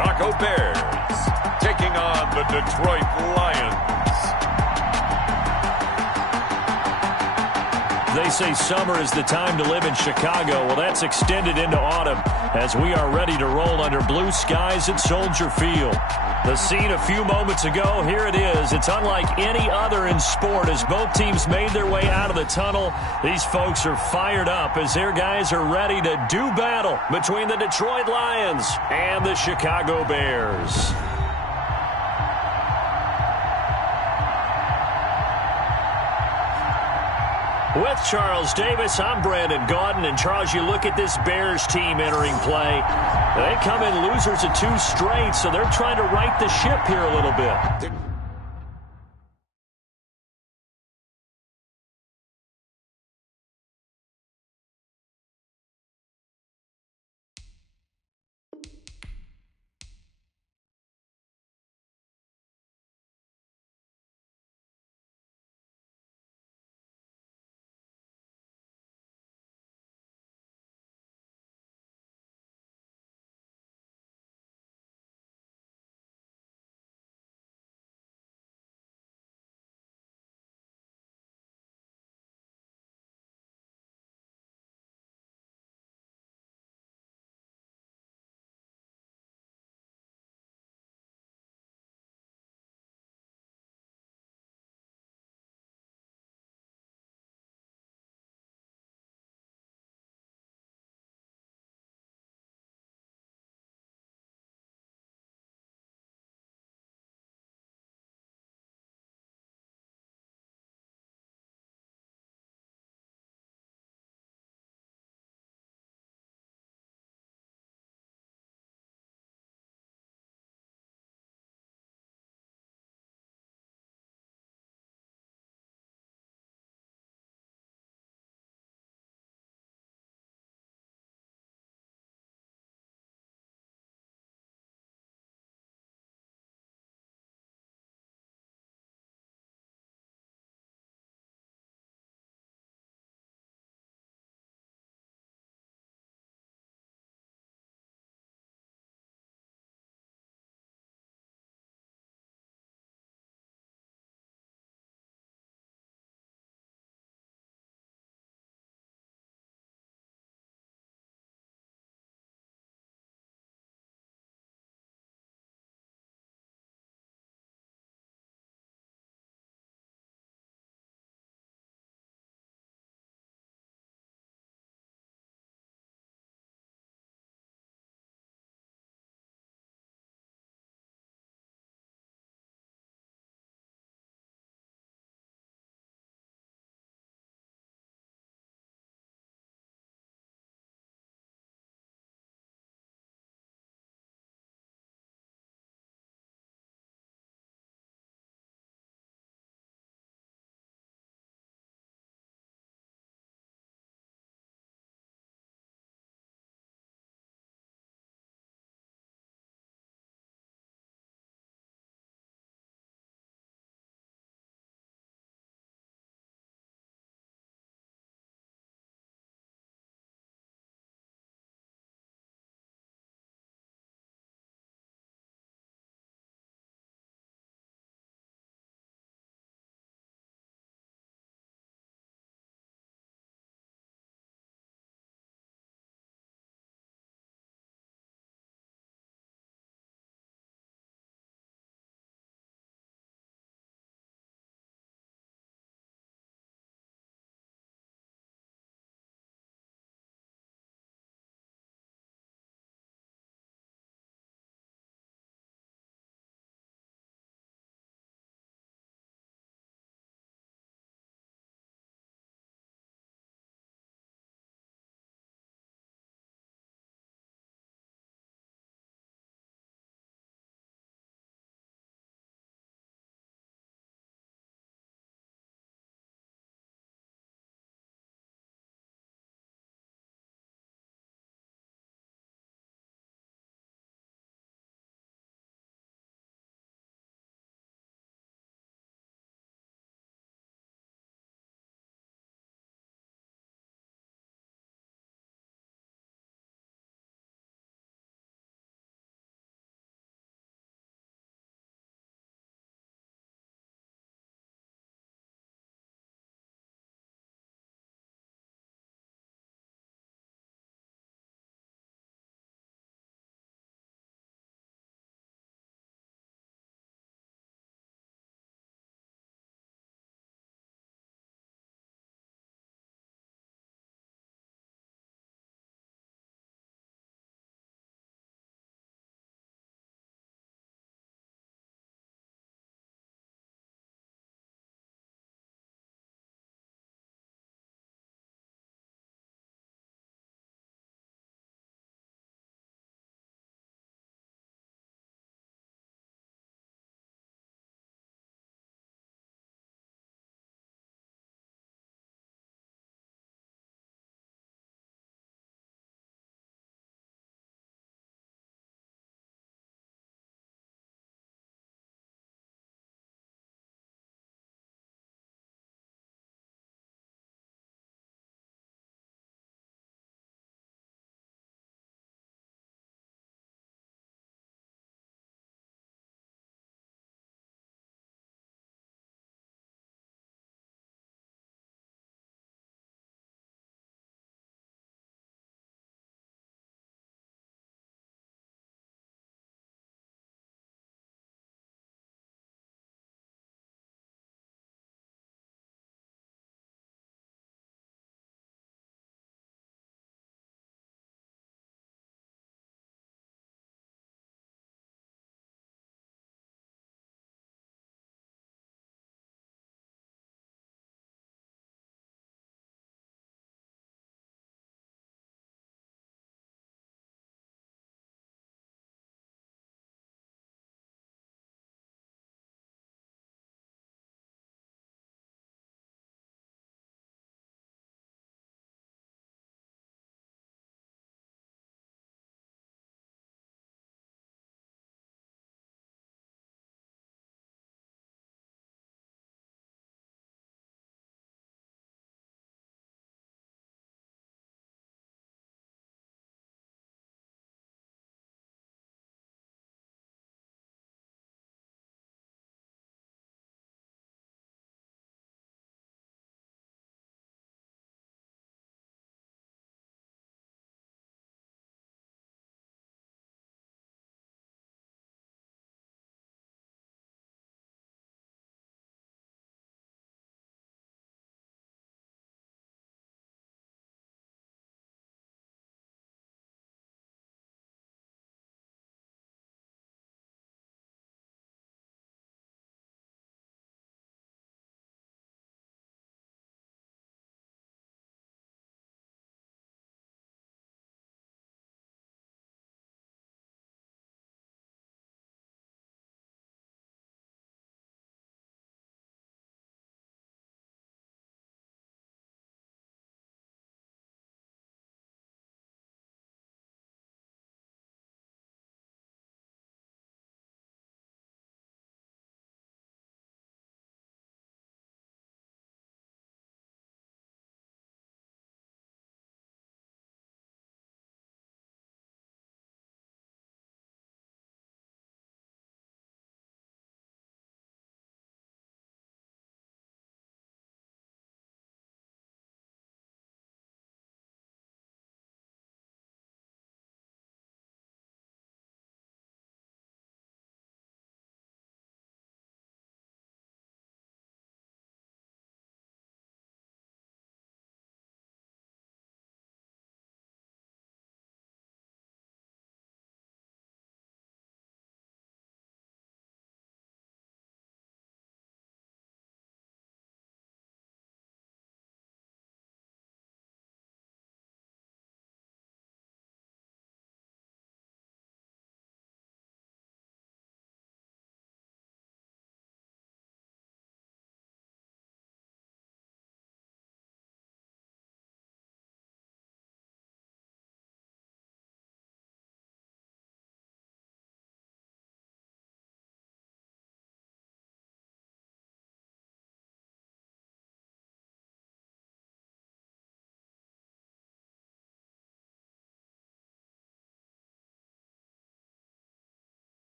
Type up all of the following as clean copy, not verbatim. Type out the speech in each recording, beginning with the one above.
Chicago Bears taking on the Detroit Lions. They say summer is the time to live in Chicago. Well, that's extended into autumn as we are ready to roll under blue skies at Soldier Field. The scene a few moments ago, here it is. It's unlike any other in sport as both teams made their way out of the tunnel. These folks are fired up as their guys are ready to do battle between the Detroit Lions and the Chicago Bears. With Charles Davis, I'm Brandon Gaudin. And, Charles, you look at this Bears team entering play. They come in losers of 2 straight, so they're trying to right the ship here a little bit.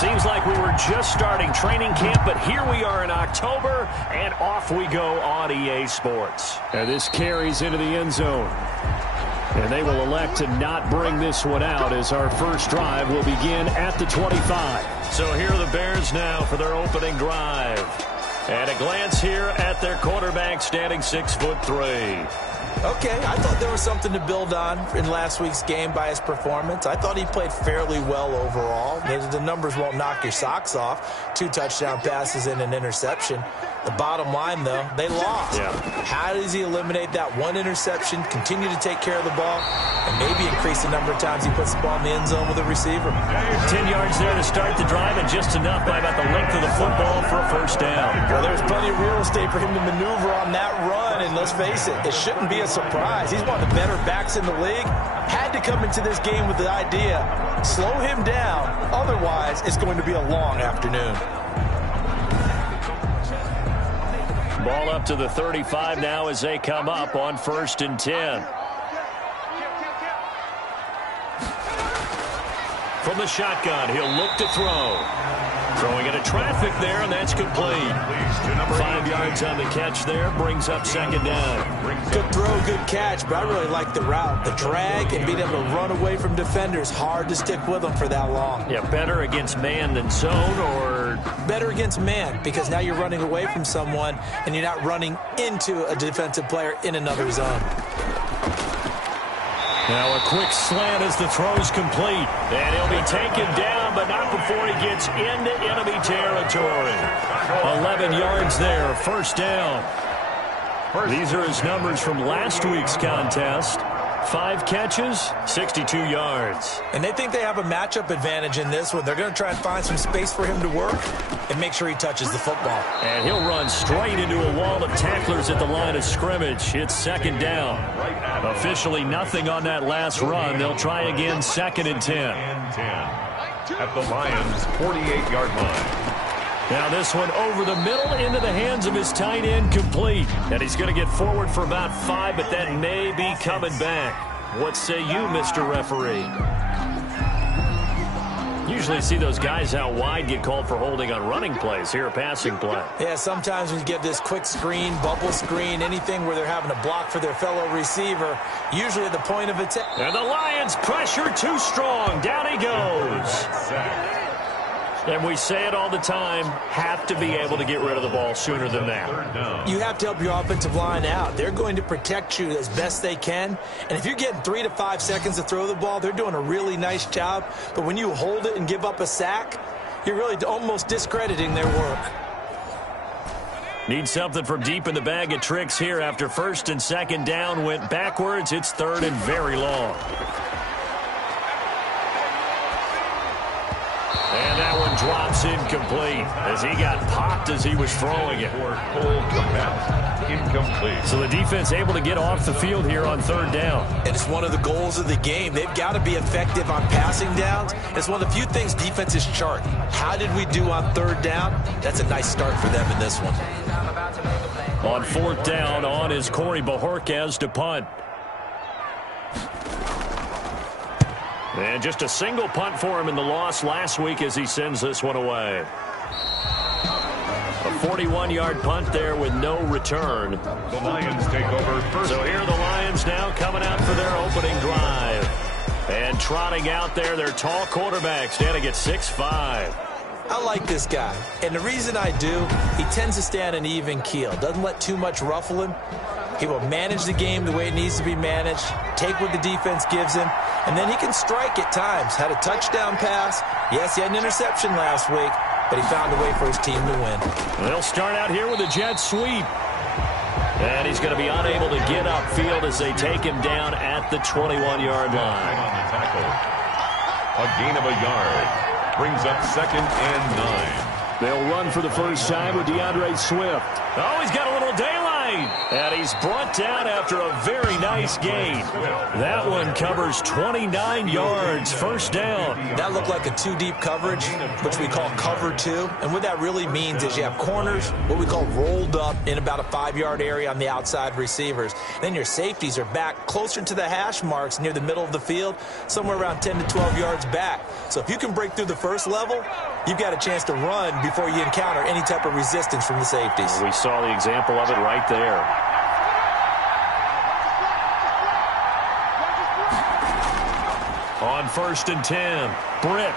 Seems like we were just starting training camp, but here we are in October, and off we go on EA Sports. And this carries into the end zone. And they will elect to not bring this one out as our first drive will begin at the 25. So here are the Bears now for their opening drive. And a glance here at their quarterback standing 6'3". Okay, I thought there was something to build on in last week's game by his performance. I thought he played fairly well overall. The numbers won't knock your socks off. 2 touchdown passes and an interception. The bottom line, though, they lost. Yeah. How does he eliminate that one interception, continue to take care of the ball, and maybe increase the number of times he puts the ball in the end zone with a receiver? 10 yards there to start the drive, and just enough by about the length of the football for a first down. Well, there's plenty of real estate for him to maneuver on that run, and let's face it, it shouldn't be a surprise. He's one of the better backs in the league. Had to come into this game with the idea, slow him down, otherwise it's going to be a long afternoon. Ball up to the 35 now as they come up on 1st and 10. From the shotgun, he'll look to throw. Throwing into traffic there, and that's complete. 5 yards on the catch there, brings up 2nd down. Good throw, good catch, but I really like the route. The drag and being able to run away from defenders, hard to stick with them for that long. Yeah, better against man than zone, or? Better against man, because now you're running away from someone, and you're not running into a defensive player in another zone. Now a quick slant as the throw's complete. And he'll be taken down, but not before he gets into enemy territory. 11 yards there, 1st down. These are his numbers from last week's contest. 5 catches, 62 yards. And they think they have a matchup advantage in this one. They're going to try and find some space for him to work and make sure he touches the football. And he'll run straight into a wall of tacklers at the line of scrimmage. It's 2nd down. Officially nothing on that last run. They'll try again 2nd and 10. At the Lions' 48-yard line. Now this one over the middle into the hands of his tight end, complete. And he's going to get forward for about 5, but that may be coming back. What say you, Mr. Referee? Usually see those guys out wide get called for holding on running plays. Here a passing play. Yeah, sometimes we get this quick screen, bubble screen, anything where they're having to block for their fellow receiver, usually at the point of attack. And the Lions pressure too strong. Down he goes. And we say it all the time, have to be able to get rid of the ball sooner than that. You have to help your offensive line out. They're going to protect you as best they can. And if you're getting 3 to 5 seconds to throw the ball, they're doing a really nice job. But when you hold it and give up a sack, you're really almost discrediting their work. Need something from deep in the bag of tricks here after 1st and 2nd down went backwards. It's 3rd and very long. And that one drops incomplete as he got popped as he was throwing it. Incomplete. So the defense able to get off the field here on 3rd down. And it's one of the goals of the game. They've got to be effective on passing downs. It's one of the few things defenses chart. How did we do on 3rd down? That's a nice start for them in this one. On 4th down, on is Corey Bajorquez to punt. And just a single punt for him in the loss last week as he sends this one away. A 41-yard punt there with no return. The Lions take over first. So here are the Lions now coming out for their opening drive. And trotting out there, their tall quarterback standing at 6'5". I like this guy. And the reason I do, he tends to stay on an even keel. Doesn't let too much ruffle him. He will manage the game the way it needs to be managed, take what the defense gives him, and then he can strike at times. Had a touchdown pass. Yes, he had an interception last week, but he found a way for his team to win. They'll start out here with a jet sweep. And he's going to be unable to get upfield as they take him down at the 21-yard line. On the tackle. A gain of a yard. Brings up 2nd and 9. They'll run for the first time with DeAndre Swift. Oh, he's got a little daylight. And he's brought down after a very nice gain. That one covers 29 yards, 1st down. That looked like a 2-deep coverage, which we call cover 2. And what that really means is you have corners, what we call rolled up in about a 5-yard area on the outside receivers. Then your safeties are back closer to the hash marks near the middle of the field, somewhere around 10 to 12 yards back. So if you can break through the first level, you've got a chance to run before you encounter any type of resistance from the safeties. We saw the example of it right there. On 1st and 10, Britt.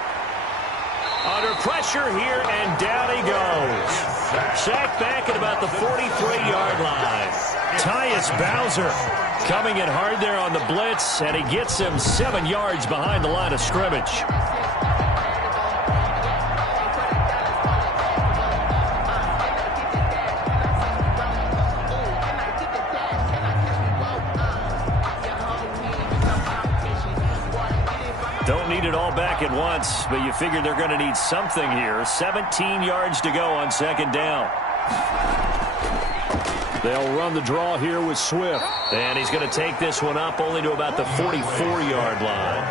Under pressure here, and down he goes. Sacked back at about the 43-yard line. Tyus Bowser coming in hard there on the blitz, and he gets him 7 yards behind the line of scrimmage. Don't need it all back at once, but you figure they're going to need something here. 17 yards to go on 2nd down. They'll run the draw here with Swift. And he's going to take this one up only to about the 44-yard line.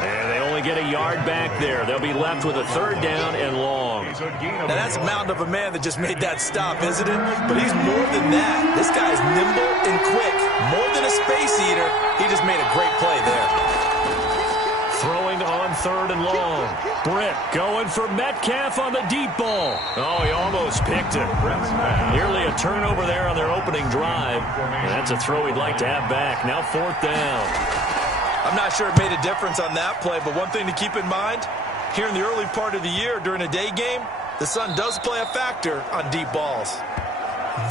And they only get a yard back there. They'll be left with a 3rd down and long. Now that's a mountain of a man that just made that stop, isn't it? But he's more than that. This guy's nimble and quick. More than a space eater. He just made a great play there. Throwing on 3rd and long. Britt going for Metcalf on the deep ball. Oh, he almost picked it. Nearly a turnover there on their opening drive. And that's a throw he'd like to have back. Now 4th down. I'm not sure it made a difference on that play, but one thing to keep in mind, here in the early part of the year during a day game, the sun does play a factor on deep balls.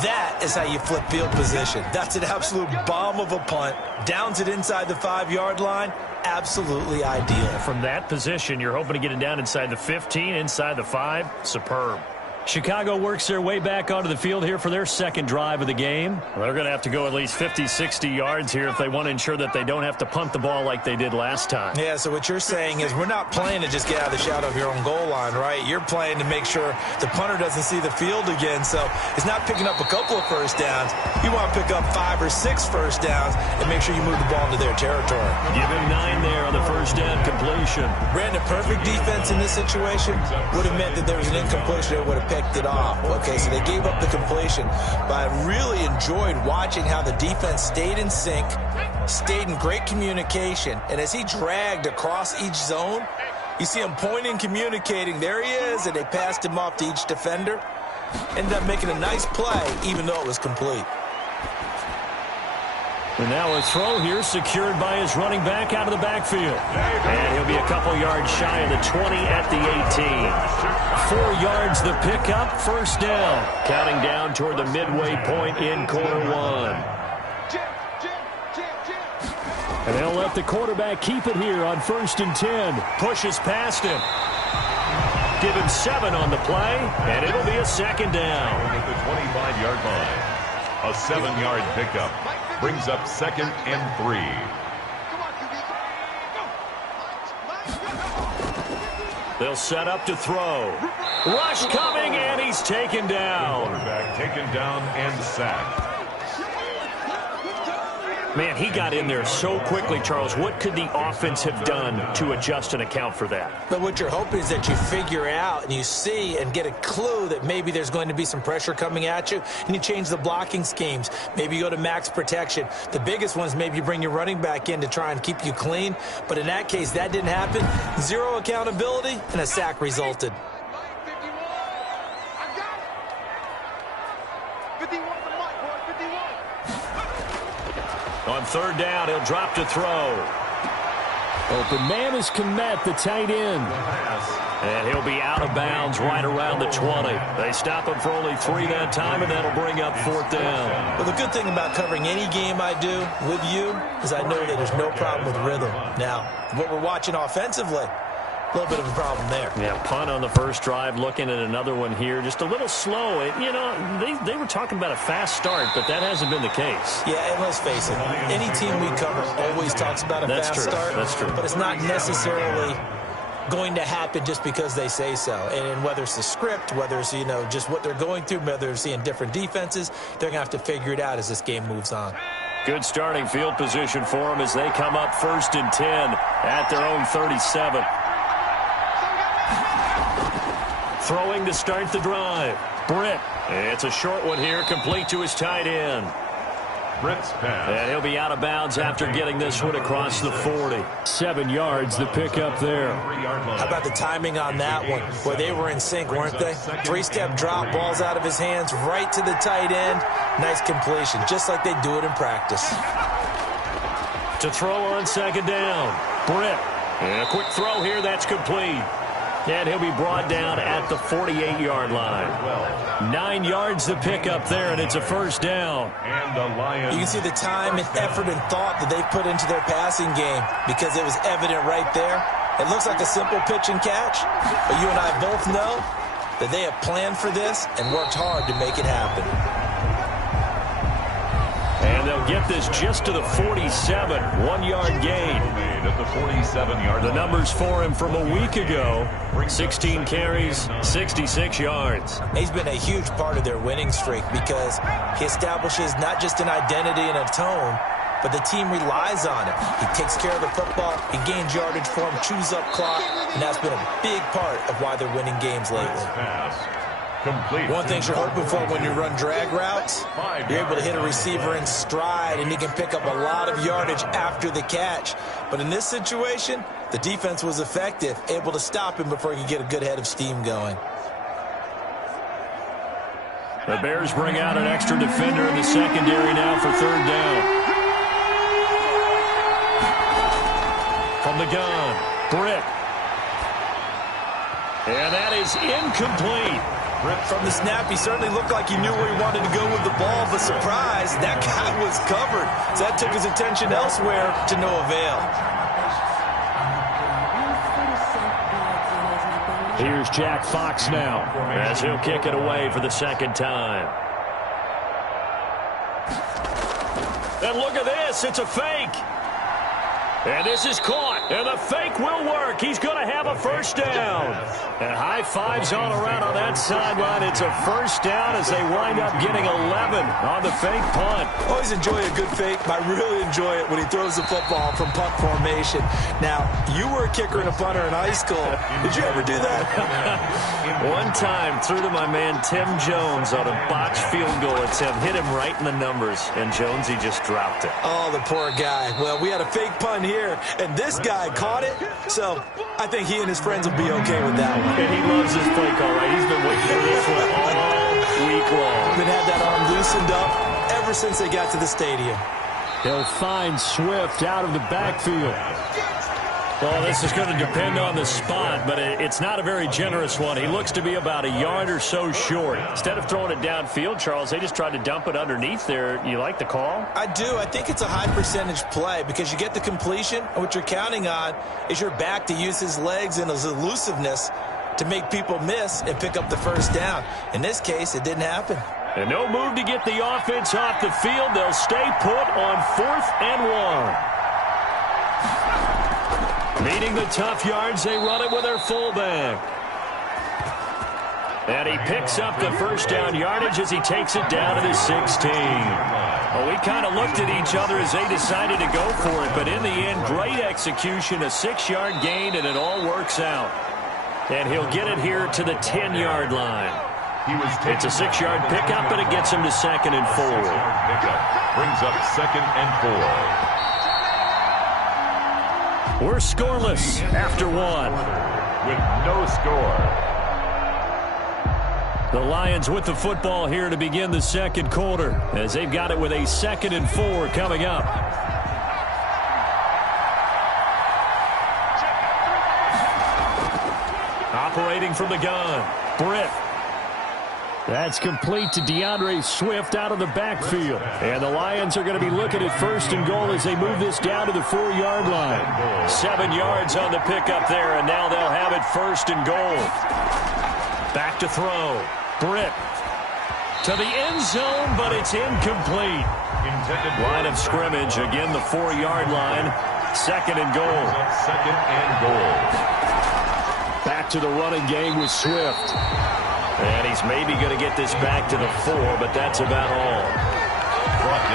That is how you flip field position. That's an absolute bomb of a punt. Downs it inside the 5-yard line. Absolutely ideal. From that position, you're hoping to get it down inside the 15, inside the 5. Superb. Chicago works their way back onto the field here for their 2nd drive of the game. Well, they're going to have to go at least 50, 60 yards here if they want to ensure that they don't have to punt the ball like they did last time. Yeah, so what you're saying is we're not playing to just get out of the shadow of your own goal line, right? You're playing to make sure the punter doesn't see the field again. So it's not picking up a couple of 1st downs. You want to pick up 5 or 6 1st downs and make sure you move the ball into their territory. Give him 9 there on the 1st down completion. Brandon, perfect defense in this situation would have meant that there was an incompletion that would have picked it off. Okay, so they gave up the completion, but I really enjoyed watching how the defense stayed in sync, stayed in great communication, and as he dragged across each zone, you see him pointing, communicating, there he is, and they passed him off to each defender. Ended up making a nice play, even though it was complete. And now a throw here secured by his running back out of the backfield. And he'll be a couple yards shy of the 20 at the 18. 4 yards the pickup, 1st down. Counting down toward the midway point in quarter 1. And they'll let the quarterback keep it here on 1st and 10. Pushes past him. Give him 7 on the play, and it'll be a 2nd down. At the 25-yard line. A 7-yard pickup. Brings up 2nd and 3. They'll set up to throw. Rush coming, and he's taken down. Quarterback taken down and sacked. Man, he got in there so quickly, Charles. What could the offense have done to adjust and account for that? But what you're hoping is that you figure out and you see and get a clue that maybe there's going to be some pressure coming at you, and you change the blocking schemes. Maybe you go to max protection. The biggest ones, maybe you bring your running back in to try and keep you clean. But in that case, that didn't happen. 0 accountability, and a sack resulted. On 3rd down, he'll drop to throw. Open man is Kmet, the tight end. And he'll be out of bounds right around the 20. They stop him for only 3 that time, and that'll bring up 4th down. Well, the good thing about covering any game I do with you is I know that there's no problem with rhythm. Now, what we're watching offensively, a little bit of a problem there. Yeah, punt on the 1st drive, looking at another one here. Just a little slow. You know, they were talking about a fast start, but that hasn't been the case. Yeah, and let's face it, any team we cover always talks about a fast start. That's true. But it's not necessarily going to happen just because they say so. And whether it's the script, whether it's, you know, just what they're going through, whether they're seeing different defenses, they're going to have to figure it out as this game moves on. Good starting field position for them as they come up 1st and 10 at their own 37. Throwing to start the drive. Britt. It's a short one here, complete to his tight end. Britt's pass. And he'll be out of bounds after getting this one across the 40. 7 yards, the pickup there. How about the timing on that one? Where they were in sync, weren't they? 3-step drop, balls out of his hands, right to the tight end. Nice completion, just like they do it in practice. To throw on second down, Britt. And a quick throw here, that's complete. And he'll be brought down at the 48-yard line. 9 yards to pick up there, and it's a first down. And the Lions. You can see the time and effort and thought that they put into their passing game because it was evident right there. It looks like a simple pitch and catch, but you and I both know that they have planned for this and worked hard to make it happen. And they'll get this just to the 47, 1-yard gain. At the 47-yard The numbers for him from a week ago, 16 carries, 66 yards. He's been a huge part of their winning streak because he establishes not just an identity and a tone, but the team relies on him. He takes care of the football, he gains yardage for him, chews up clock, and that's been a big part of why they're winning games lately. Complete. One thing you're hoping for when you run drag routes, you're able to hit a receiver in stride, and he can pick up a lot of yardage after the catch. But in this situation, the defense was effective, able to stop him before he could get a good head of steam going. The Bears bring out an extra defender in the secondary now for third down. From the gun, Britt. And that is incomplete. From the snap, he certainly looked like he knew where he wanted to go with the ball, but surprise, that guy was covered. So that took his attention elsewhere to no avail. Here's Jack Fox now, as he'll kick it away for the second time. And look at this, it's a fake. And this is caught, and the fake will work. He's going to have a first down. And high fives all around on that sideline. It's a first down as they wind up getting 11 on the fake punt. Always enjoy a good fake, but I really enjoy it when he throws the football from punt formation. Now, you were a kicker and a punter in high school. Did you ever do that? One time, threw to my man Tim Jones on a botched field goal attempt. Hit him right in the numbers, and Jones, he just dropped it. Oh, the poor guy. Well, we had a fake punt here, and this guy caught it, so I think he and his friends will be okay with that one. And he loves this play call, right? He's been waiting for this one all week long. Been had that arm loosened up ever since they got to the stadium. He'll find Swift out of the backfield. Well, this is going to depend on the spot, but it's not a very generous one. He looks to be about a yard or so short. Instead of throwing it downfield, Charles, they just tried to dump it underneath there. You like the call? I do. I think it's a high percentage play because you get the completion, and what you're counting on is your back to use his legs and his elusiveness to make people miss and pick up the first down. In this case, it didn't happen. And no move to get the offense off the field. They'll stay put on 4th and 1. Needing the tough yards, they run it with their fullback. And he picks up the first down yardage as he takes it down to the 16. Well, we kind of looked at each other as they decided to go for it, but in the end, great execution, a 6-yard gain, and it all works out. And he'll get it here to the 10-yard line. It's a 6-yard pickup, and it gets him to 2nd and 4. Brings up 2nd and 4. We're scoreless after 1. With no score. The Lions with the football here to begin the second quarter as they've got it with a 2nd and 4 coming up. Operating from the gun, Britt. That's complete to DeAndre Swift out of the backfield. And the Lions are going to be looking at 1st and goal as they move this down to the 4-yard line. 7 yards on the pickup there, and now they'll have it 1st and goal. Back to throw. Britt to the end zone, but it's incomplete. Line of scrimmage, again the 4-yard line. 2nd and goal. 2nd and goal. Back to the running game with Swift. And he's maybe going to get this back to the 4, but that's about all.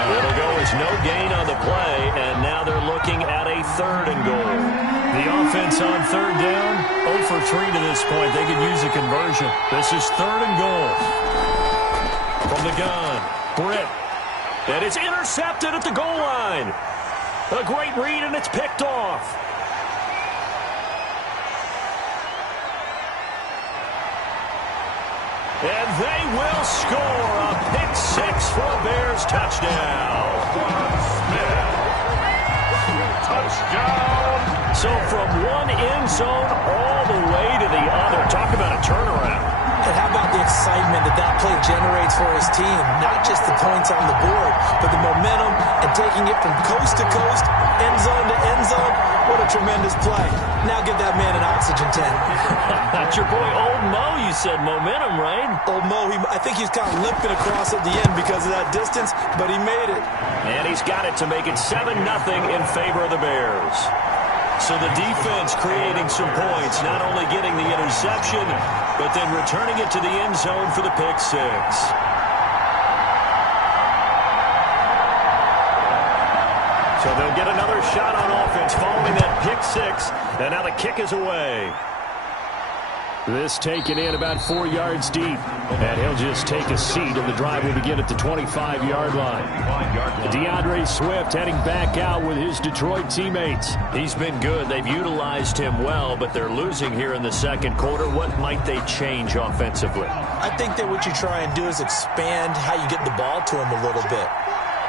It'll go as no gain on the play, and now they're looking at a 3rd and goal. The offense on 3rd down, 0 for 3 to this point. They could use a conversion. This is 3rd and goal. From the gun, Britt. And it's intercepted at the goal line. A great read, and it's picked off. And they will score a pick-6 for a Bears touchdown. Smith. Touchdown. So from one end zone all the way to the other. Talk about a turnaround. And how about the excitement that play generates for his team? Not just the points on the board, but the momentum and taking it from coast to coast, end zone to end zone. What a tremendous play. Now give that man an oxygen tank. That's your boy Old Mo, you said. Momentum, right? Old Mo, I think he's kind of limping across at the end because of that distance, but he made it. And he's got it to make it 7-0 in favor of the Bears. So the defense creating some points, not only getting the interception, but then returning it to the end zone for the pick-6. So they'll get another shot on offense following that pick-6, and now the kick is away. This taken in about 4 yards deep, and he'll just take a seat, and the drive will begin at the 25-yard line. DeAndre Swift heading back out with his Detroit teammates. He's been good. They've utilized him well, but they're losing here in the second quarter. What might they change offensively? I think that what you try and do is expand how you get the ball to him a little bit.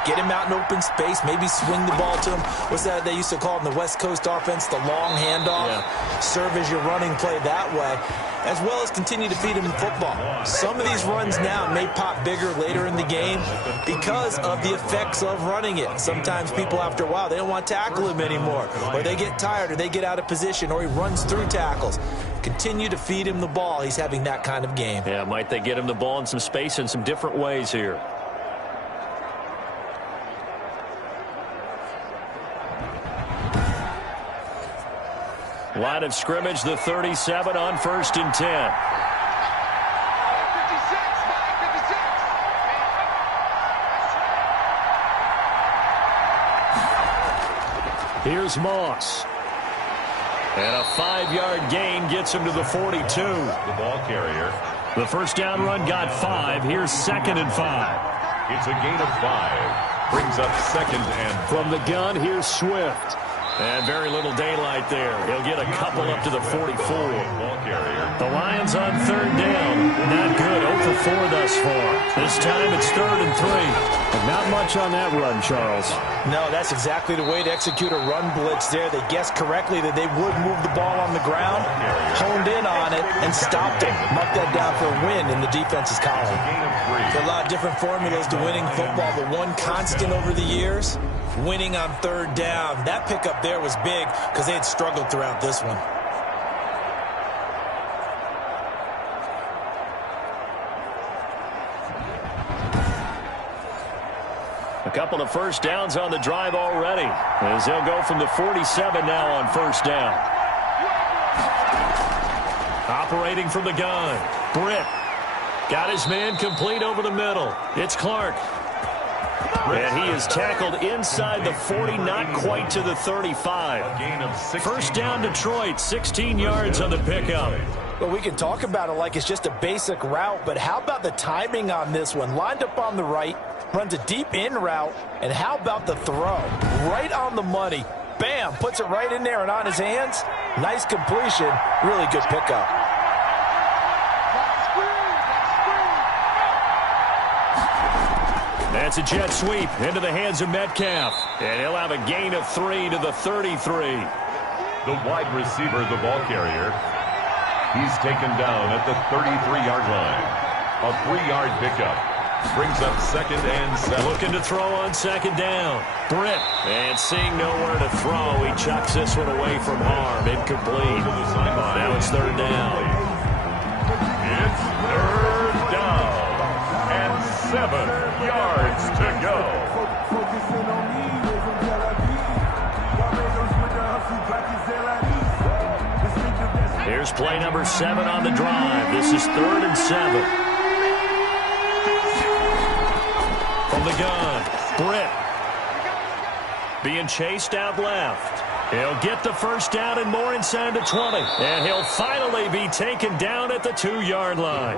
Get him out in open space, maybe swing the ball to him. What's that they used to call it in the West Coast offense, the long handoff? Yeah. Serve as your running play that way, as well as continue to feed him in football. Some of these runs now may pop bigger later in the game because of the effects of running it. Sometimes people, after a while, they don't want to tackle him anymore, or they get tired, or they get out of position, or he runs through tackles. Continue to feed him the ball. He's having that kind of game. Yeah, might they get him the ball in some space in some different ways here. Line of scrimmage, the 37 on 1st and 10. Here's Moss. And a 5-yard gain gets him to the 42. The ball carrier. The first down run got 5. Here's 2nd and 5. It's a gain of 5. Brings up 2nd and... From the gun, here's Swift. And very little daylight there. He'll get a couple up to the 44. Ball carrier. The Lions on 3rd down. Not good. 0 for 4 thus far. This time it's 3rd and 3. And not much on that run, Charles. No, that's exactly the way to execute a run blitz there. They guessed correctly that they would move the ball on the ground, honed in on it, and stopped it. Marked that down for a win in the defense's column. There are a lot of different formulas to winning football, but one constant over the years, winning on 3rd down. That pickup there was big because they had struggled throughout this one. A couple of first downs on the drive already, as they'll go from the 47 now on 1st down. Operating from the gun, Britt got his man complete over the middle. It's Clark. And he is tackled inside the 40, not quite to the 35. First down Detroit, 16 yards on the pickup. Well, we can talk about it like it's just a basic route, but how about the timing on this one? Lined up on the right, runs a deep in route, and how about the throw? Right on the money. Bam, puts it right in there and on his hands. Nice completion, really good pickup. That's a jet sweep into the hands of Metcalf. And he'll have a gain of 3 to the 33. The wide receiver, the ball carrier. He's taken down at the 33-yard line. A 3-yard pickup. Brings up 2nd and 7. Looking to throw on 2nd down. Britt. And seeing nowhere to throw, he chucks this one away from harm. Incomplete. Now it's 3rd down. It's 3rd down. And 7 yards to go. Here's play number 7 on the drive. This is 3rd and 7. From the gun, Britt. Being chased out left. He'll get the first down and more inside the 20. And he'll finally be taken down at the 2-yard line.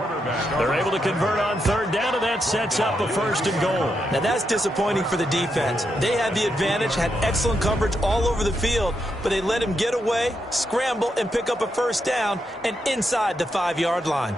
They're able to convert on third down, and that sets up a 1st and goal. Now that's disappointing for the defense. They had the advantage, had excellent coverage all over the field, but they let him get away, scramble, and pick up a 1st down and inside the 5-yard line.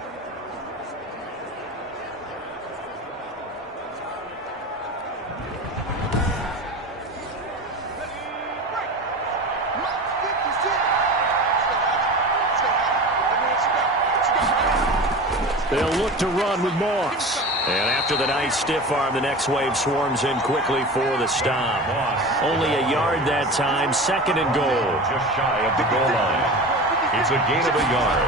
They'll look to run with Moss. And after the nice stiff arm, the next wave swarms in quickly for the stop. Only a yard that time, 2nd and goal. Just shy of the goal line. It's a gain of a yard.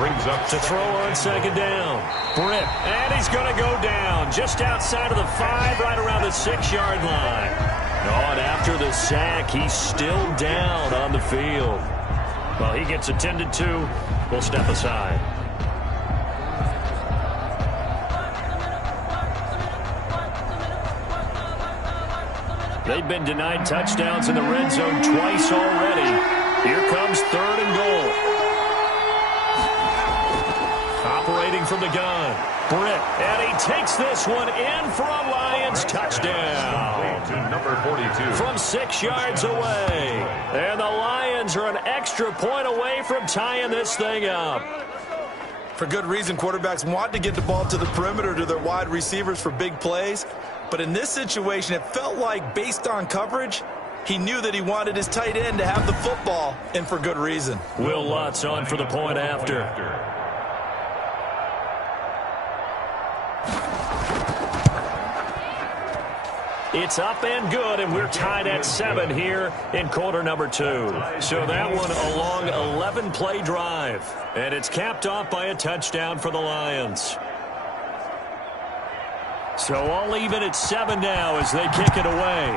Brings up to throw on 2nd down. Britt, and he's going to go down just outside of the 5, right around the 6-yard line. And after the sack, he's still down on the field. Well, he gets attended to. We'll step aside. They've been denied touchdowns in the red zone twice already. Here comes 3rd and goal. Operating from the gun. Britt, and he takes this one in for a Lions touchdown. To number 42. From 6 yards away. And the Lions are an extra point away from tying this thing up. For good reason, quarterbacks want to get the ball to the perimeter to their wide receivers for big plays. But in this situation, it felt like, based on coverage, he knew that he wanted his tight end to have the football, and for good reason. Will Lutz on for the point after. It's up and good, and we're tied at 7 here in quarter number 2. So that one a long 11-play drive, and it's capped off by a touchdown for the Lions. So all even at 7 now as they kick it away.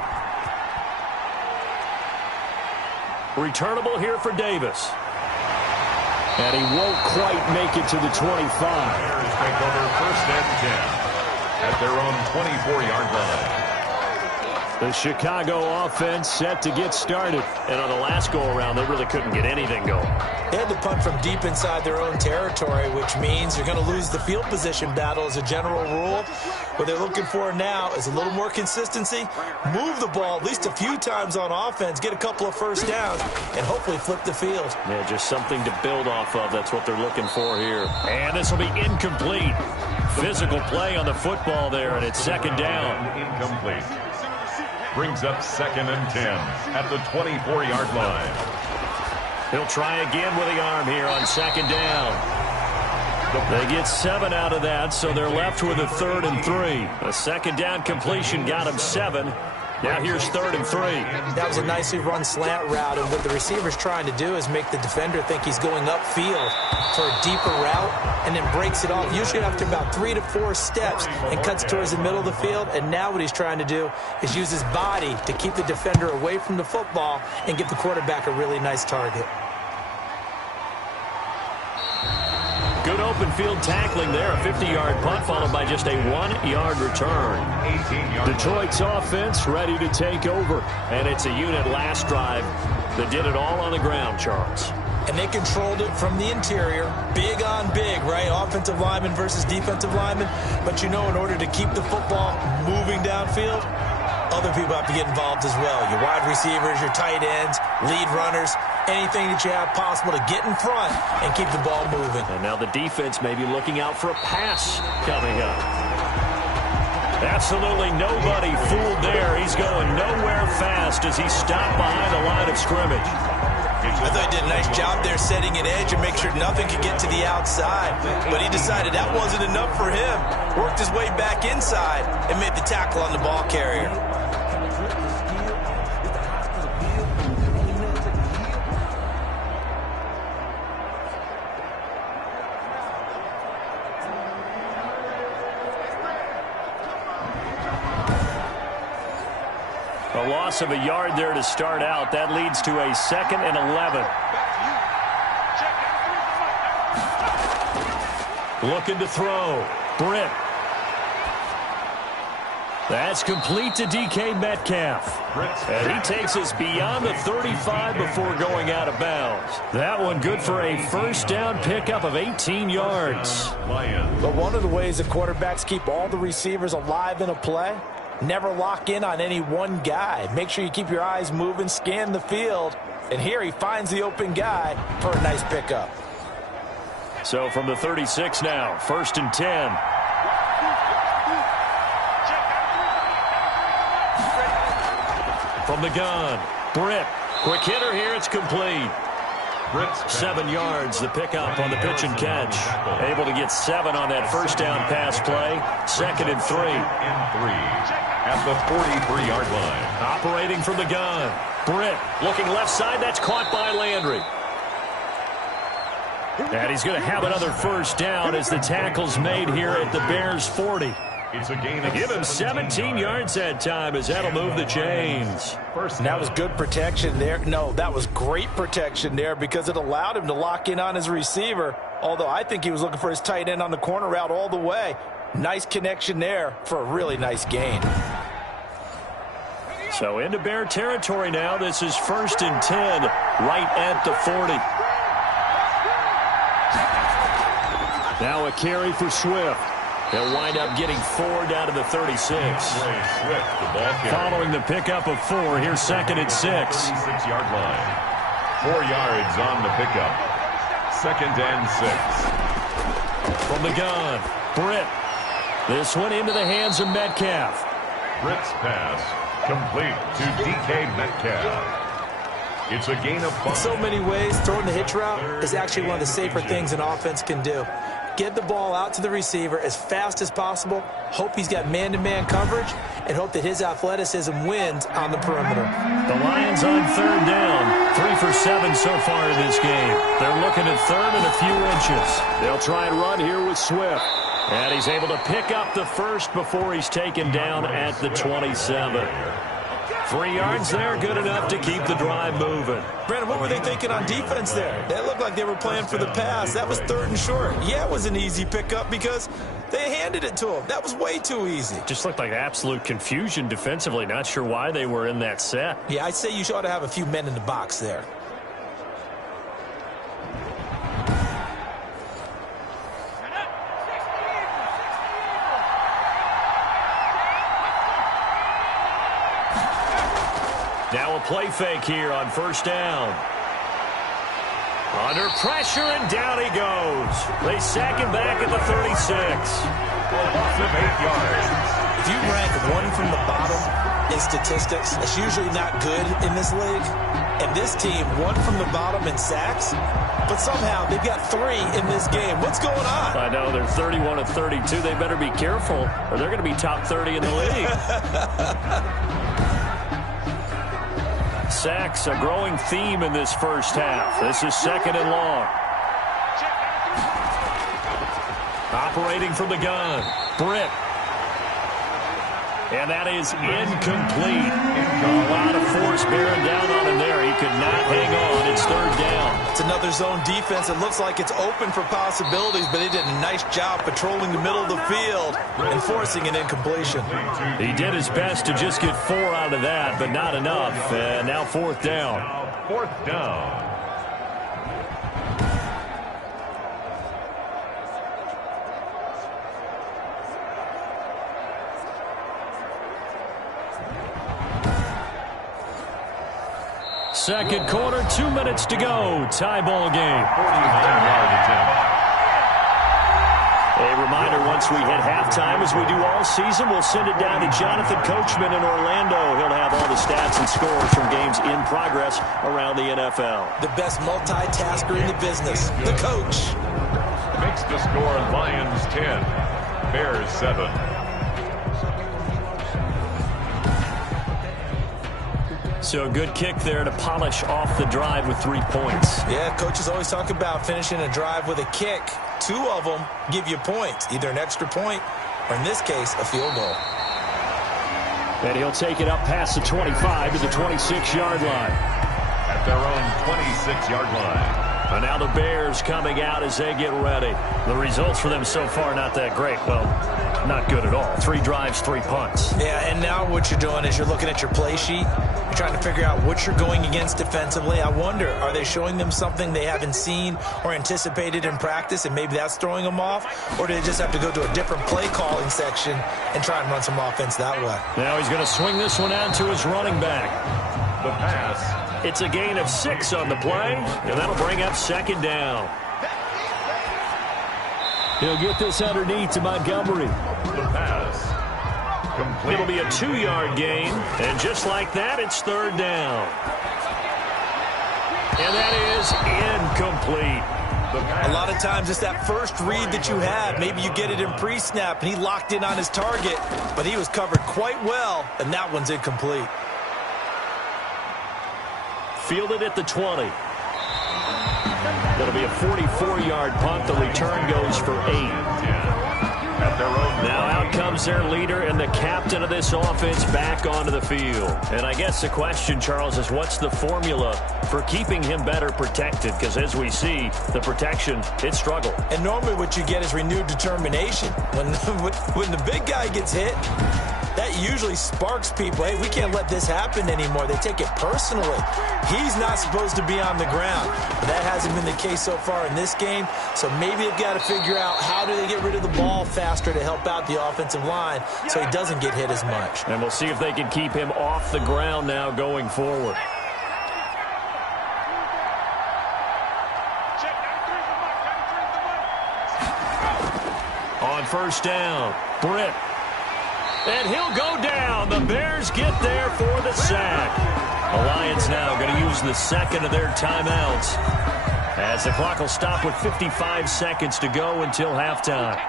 Returnable here for Davis. And he won't quite make it to the 25. Bears take over 1st and 10 at their own 24-yard line. The Chicago offense set to get started. And on the last go-around, they really couldn't get anything going. They had to punt from deep inside their own territory, which means you're going to lose the field position battle as a general rule. What they're looking for now is a little more consistency, move the ball at least a few times on offense, get a couple of 1st downs, and hopefully flip the field. Yeah, just something to build off of. That's what they're looking for here. And this will be incomplete. Physical play on the football there, and it's 2nd down. Incomplete. Brings up 2nd and 10 at the 24-yard line. He'll try again with the arm here on 2nd down. They get 7 out of that, so they're left with a 3rd and 3. A 2nd down completion got him 7. Now here's 3rd and 3. That was a nicely run slant route, and what the receiver's trying to do is make the defender think he's going upfield for a deeper route, and then breaks it off, usually after about 3 to 4 steps, and cuts towards the middle of the field. And now what he's trying to do is use his body to keep the defender away from the football and give the quarterback a really nice target. Good open field tackling there. A 50-yard punt followed by just a 1-yard return. Detroit's offense ready to take over. And it's a unit last drive that did it all on the ground, Charles. And they controlled it from the interior. Big on big, right? Offensive lineman versus defensive lineman. But you know, in order to keep the football moving downfield, other people have to get involved as well. Your wide receivers, your tight ends, lead runners, anything that you have possible to get in front and keep the ball moving. And now the defense may be looking out for a pass coming up. Absolutely nobody fooled there. He's going nowhere fast as he stopped behind the line of scrimmage. I thought he did a nice job there setting an edge and make sure nothing could get to the outside. But he decided that wasn't enough for him. Worked his way back inside and made the tackle on the ball carrier. A loss of a yard there to start out. That leads to a 2nd and 11. Looking to throw. Britt. That's complete to DK Metcalf. And he takes us beyond the 35 before going out of bounds. That one good for a first down pickup of 18 yards. But one of the ways that quarterbacks keep all the receivers alive in a play, never lock in on any one guy. Make sure you keep your eyes moving, scan the field. And here he finds the open guy for a nice pickup. So from the 36 now, 1st and 10. From the gun, Britt. Quick hitter here, it's complete. 7 yards, the pickup on the pitch and catch. Able to get 7 on that first down pass play. 2nd and 3. At the 43-yard line. Operating from the gun. Britt looking left side. That's caught by Landry. And he's going to have another first down as the tackle's made here at the Bears' 40. It's a gain of Give him 17 yards that time as that'll move the chains. And that was good protection there. No, that was great protection there because it allowed him to lock in on his receiver. Although I think he was looking for his tight end on the corner route all the way. Nice connection there for a really nice gain. So into Bear territory now. This is 1st and 10 right at the 40. Now a carry for Swift. He'll wind up getting 4 down to the 36. Following the pickup of 4, here's 2nd and 6. 36-yard line. 4 yards on the pickup. 2nd and 6. From the gun, Britt. This one into the hands of Metcalf. Britt's pass complete to DK Metcalf. It's a gain of 5. In so many ways, throwing the hitch route is actually one of the safer things an offense can do. Get the ball out to the receiver as fast as possible, hope he's got man-to-man coverage, and hope that his athleticism wins on the perimeter. The Lions on 3rd down. 3 for 7 so far in this game. They're looking at 3rd and a few inches. They'll try and run here with Swift. And he's able to pick up the first before he's taken down at the 27. 3 yards there, good enough to keep the drive moving. Brandon, what were they thinking on defense there? They looked like they were playing for the pass. That was 3rd and short. Yeah, it was an easy pickup because they handed it to him. That was way too easy. Just looked like absolute confusion defensively. Not sure why they were in that set. Yeah, I'd say you ought to have a few men in the box there. Now a play fake here on 1st down. Under pressure, and down he goes. They sack him back at the 36. A loss of 8 yards. If you rank 1 from the bottom in statistics, that's usually not good in this league. And this team, 1 from the bottom in sacks, but somehow they've got 3 in this game. What's going on? I know, they're 31 of 32. They better be careful, or they're going to be top 30 in the league. Sacks, a growing theme in this first half. This is 2nd and long. Operating from the gun, Britt. And that is incomplete. A lot of force bearing down on him there. He could not hang on. It's 3rd down. It's another zone defense. It looks like it's open for possibilities, but he did a nice job patrolling the middle of the field and forcing an incompletion. He did his best to just get 4 out of that, but not enough. And now 4th down. 4th down. Second quarter, 2 minutes to go. Tie ball game. 49-yard attempt. A reminder, once we hit halftime, as we do all season, we'll send it down to Jonathan Coachman in Orlando. He'll have all the stats and scores from games in progress around the NFL. The best multitasker in the business, the coach. Makes the score Lions 10, Bears 7. So a good kick there to polish off the drive with 3 points. Yeah, coaches always talk about finishing a drive with a kick. 2 of them give you points, either an extra point or, in this case, a field goal. And he'll take it up past the 25 to the 26-yard line. At their own 26-yard line, And now the Bears coming out as they get ready. The results for them so far not that great. Well, not good at all. 3 drives, 3 punts. Yeah, and now what you're doing is you're looking at your play sheet. You're trying to figure out what you're going against defensively. I wonder, are they showing them something they haven't seen or anticipated in practice, and maybe that's throwing them off? Or do they just have to go to a different play calling section and try and run some offense that way? Now he's going to swing this one out to his running back. The pass. It's a gain of 6 on the play, and that'll bring up 2nd down. He'll get this underneath to Montgomery. The pass. Complete. It'll be a 2-yard gain, and just like that, it's 3rd down. And that is incomplete. A lot of times it's that first read that you have. Maybe you get it in pre-snap, and he locked in on his target, but he was covered quite well, and that one's incomplete. Fielded at the 20. That'll be a 44-yard punt. The return goes for 8. At their own. Now out comes their leader and the captain of this offense back onto the field. And I guess the question, Charles, is what's the formula for keeping him better protected? Because as we see, the protection, it struggled. And normally what you get is renewed determination. When the big guy gets hit, that usually sparks people. Hey, we can't let this happen anymore. They take it personally. He's not supposed to be on the ground. But that hasn't been the case so far in this game. So maybe they've got to figure out how do they get rid of the ball faster to help out the offensive line so he doesn't get hit as much. And we'll see if they can keep him off the ground now going forward. On 1st down, Britt. And he'll go down. The Bears get there for the sack. The Lions now going to use the 2nd of their timeouts as the clock will stop with 55 seconds to go until halftime.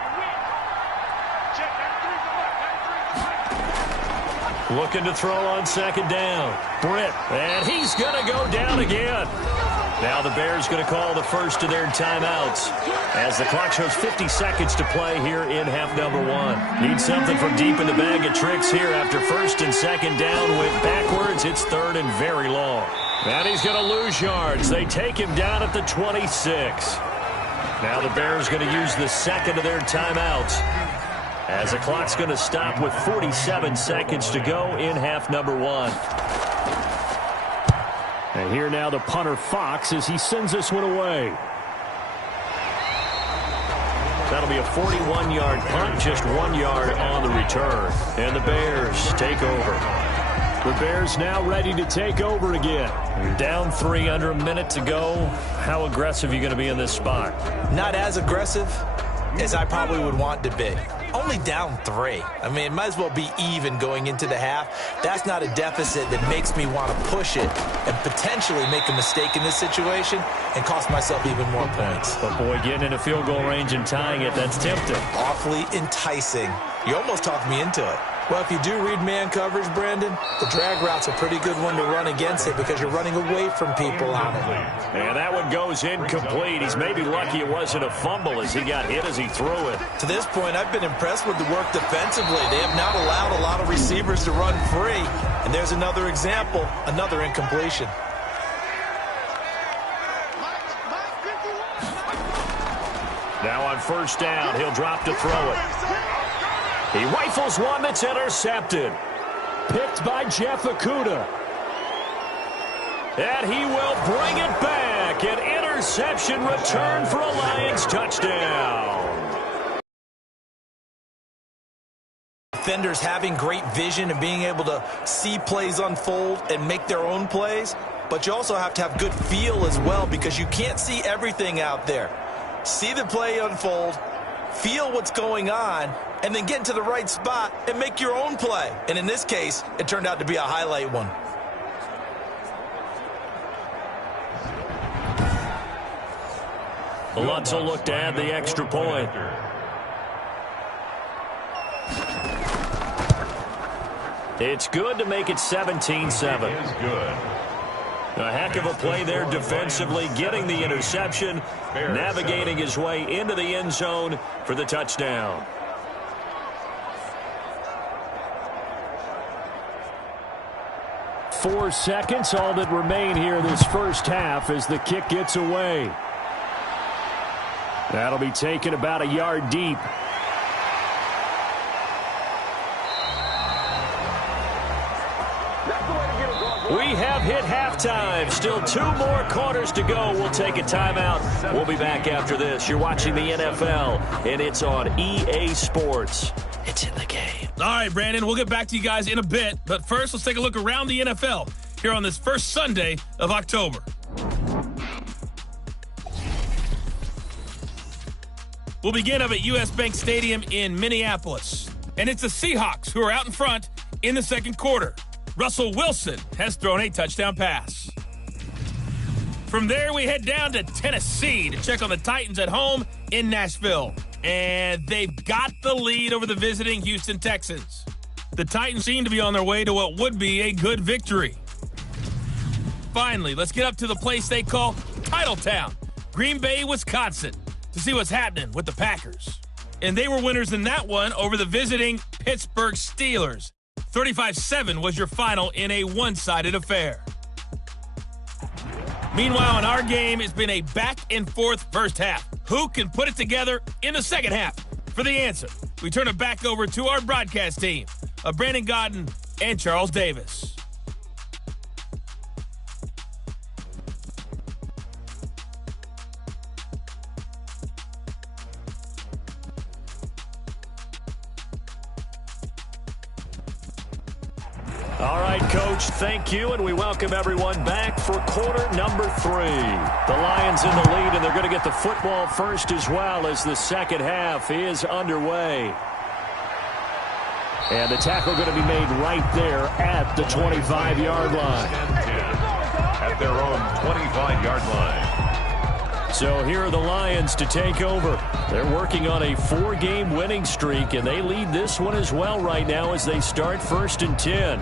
Looking to throw on 2nd down. Britt. And he's going to go down again. Now the Bears going to call the first of their timeouts as the clock shows 50 seconds to play here in half number 1. Need something from deep in the bag of tricks here after 1st and 2nd down. Went backwards. It's 3rd and very long. And he's going to lose yards. They take him down at the 26. Now the Bears going to use the 2nd of their timeouts as the clock's going to stop with 47 seconds to go in half number 1. And here now the punter Fox as he sends this one away. That'll be a 41-yard punt, just 1 yard on the return. And the Bears take over. The Bears now ready to take over again. Down 3, under a minute to go. How aggressive are you going to be in this spot? Not as aggressive as I probably would want to be. Only down 3. I mean, it might as well be even going into the half. That's not a deficit that makes me want to push it and potentially make a mistake in this situation and cost myself even more points. But, boy, getting in a field goal range and tying it, that's tempting. Awfully enticing. You almost talked me into it. Well, if you do read man coverage, Brandon, the drag route's a pretty good one to run against it because you're running away from people on it. And that one goes incomplete. He's maybe lucky it wasn't a fumble as he got hit as he threw it. To this point, I've been impressed with the work defensively. They have not allowed a lot of receivers to run free. And there's another example, another incompletion. Now on 1st down, he'll drop to throw it. He rifles one that's intercepted. Picked by Jeff Okudah. And he will bring it back. An interception return for a Lions touchdown. Defenders having great vision and being able to see plays unfold and make their own plays. But you also have to have good feel as well because you can't see everything out there. See the play unfold, feel what's going on, and then get into the right spot and make your own play. And in this case, it turned out to be a highlight one. Lutz will look to add the extra point. It's good to make it 17-7. Is good. A heck of a play there defensively, getting the interception, navigating his way into the end zone for the touchdown. "4 seconds, all that remain here this first half as the kick gets away. That'll be taken about a yard deep. We have hit halftime. Still 2 more quarters to go. We'll take a timeout. We'll be back after this. You're watching the NFL, and it's on EA Sports. It's in the game. All right, Brandon, we'll get back to you guys in a bit. But first, let's take a look around the NFL here on this first Sunday of October. We'll begin up at U.S. Bank Stadium in Minneapolis. And it's the Seahawks who are out in front in the second quarter. Russell Wilson has thrown a touchdown pass. From there, we head down to Tennessee to check on the Titans at home in Nashville. And they've got the lead over the visiting Houston Texans. The Titans seem to be on their way to what would be a good victory. Finally, let's get up to the place they call Titletown, Green Bay, Wisconsin, to see what's happening with the Packers. And they were winners in that one over the visiting Pittsburgh Steelers. 35-7 was your final in a one-sided affair. Meanwhile, in our game, it's been a back-and-forth first half. Who can put it together in the second half? For the answer, we turn it back over to our broadcast team of Brandon Godden and Charles Davis. All right, Coach, thank you, and we welcome everyone back for quarter number 3. The Lions in the lead, and they're going to get the football first as well as the second half is underway. And the tackle going to be made right there at the 25-yard line. At their own 25-yard line. So here are the Lions to take over. They're working on a 4-game winning streak, and they lead this one as well right now as they start 1st and 10.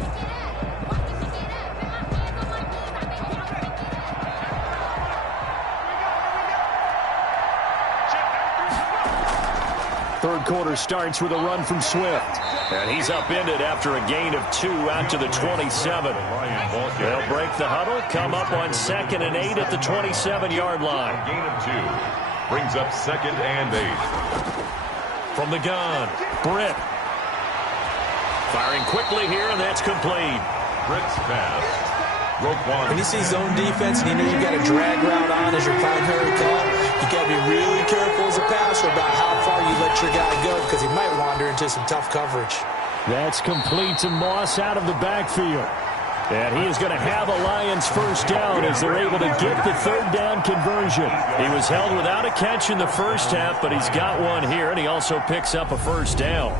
Third quarter starts with a run from Swift. And he's upended after a gain of 2 out to the 27. They'll break the huddle, come up on 2nd and 8 at the 27-yard line. Gain of 2 brings up 2nd and 8. From the gun, Britt. Firing quickly here, and that's complete. Britt's pass. When you see zone defense and you know you got a drag route on as your primary call, you got to be really careful as a passer about how far you let your guy go because he might wander into some tough coverage. That's complete to Moss out of the backfield. And he is going to have a Lions first down as they're able to get the third down conversion. He was held without a catch in the first half, but he's got one here, and he also picks up a first down.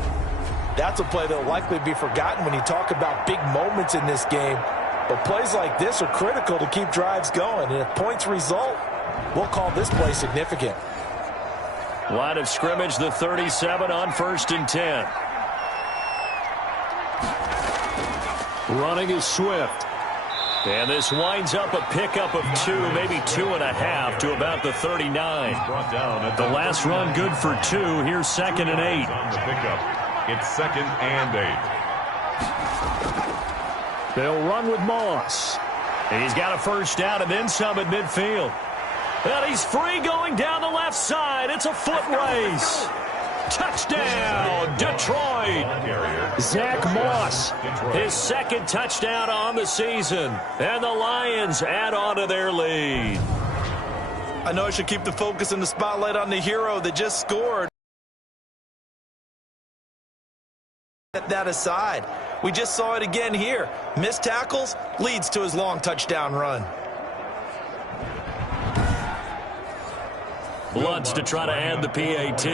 That's a play that will likely be forgotten when you talk about big moments in this game. But plays like this are critical to keep drives going. And if points result, we'll call this play significant. Line of scrimmage, the 37 on 1st and 10. Running is Swift. And this winds up a pickup of 2, maybe 2.5 to about the 39. The last run good for 2. Here's 2nd and 8. On the pickup, it's 2nd and 8. They'll run with Moss. He's got a first down and then some at midfield. And he's free going down the left side. It's a foot race. Touchdown, Detroit. Zach Moss, his 2nd touchdown on the season. And the Lions add on to their lead. I know I should keep the focus and the spotlight on the hero that just scored. That aside, we just saw it again here. Missed tackles leads to his long touchdown run. Bloods to try to add the PAT.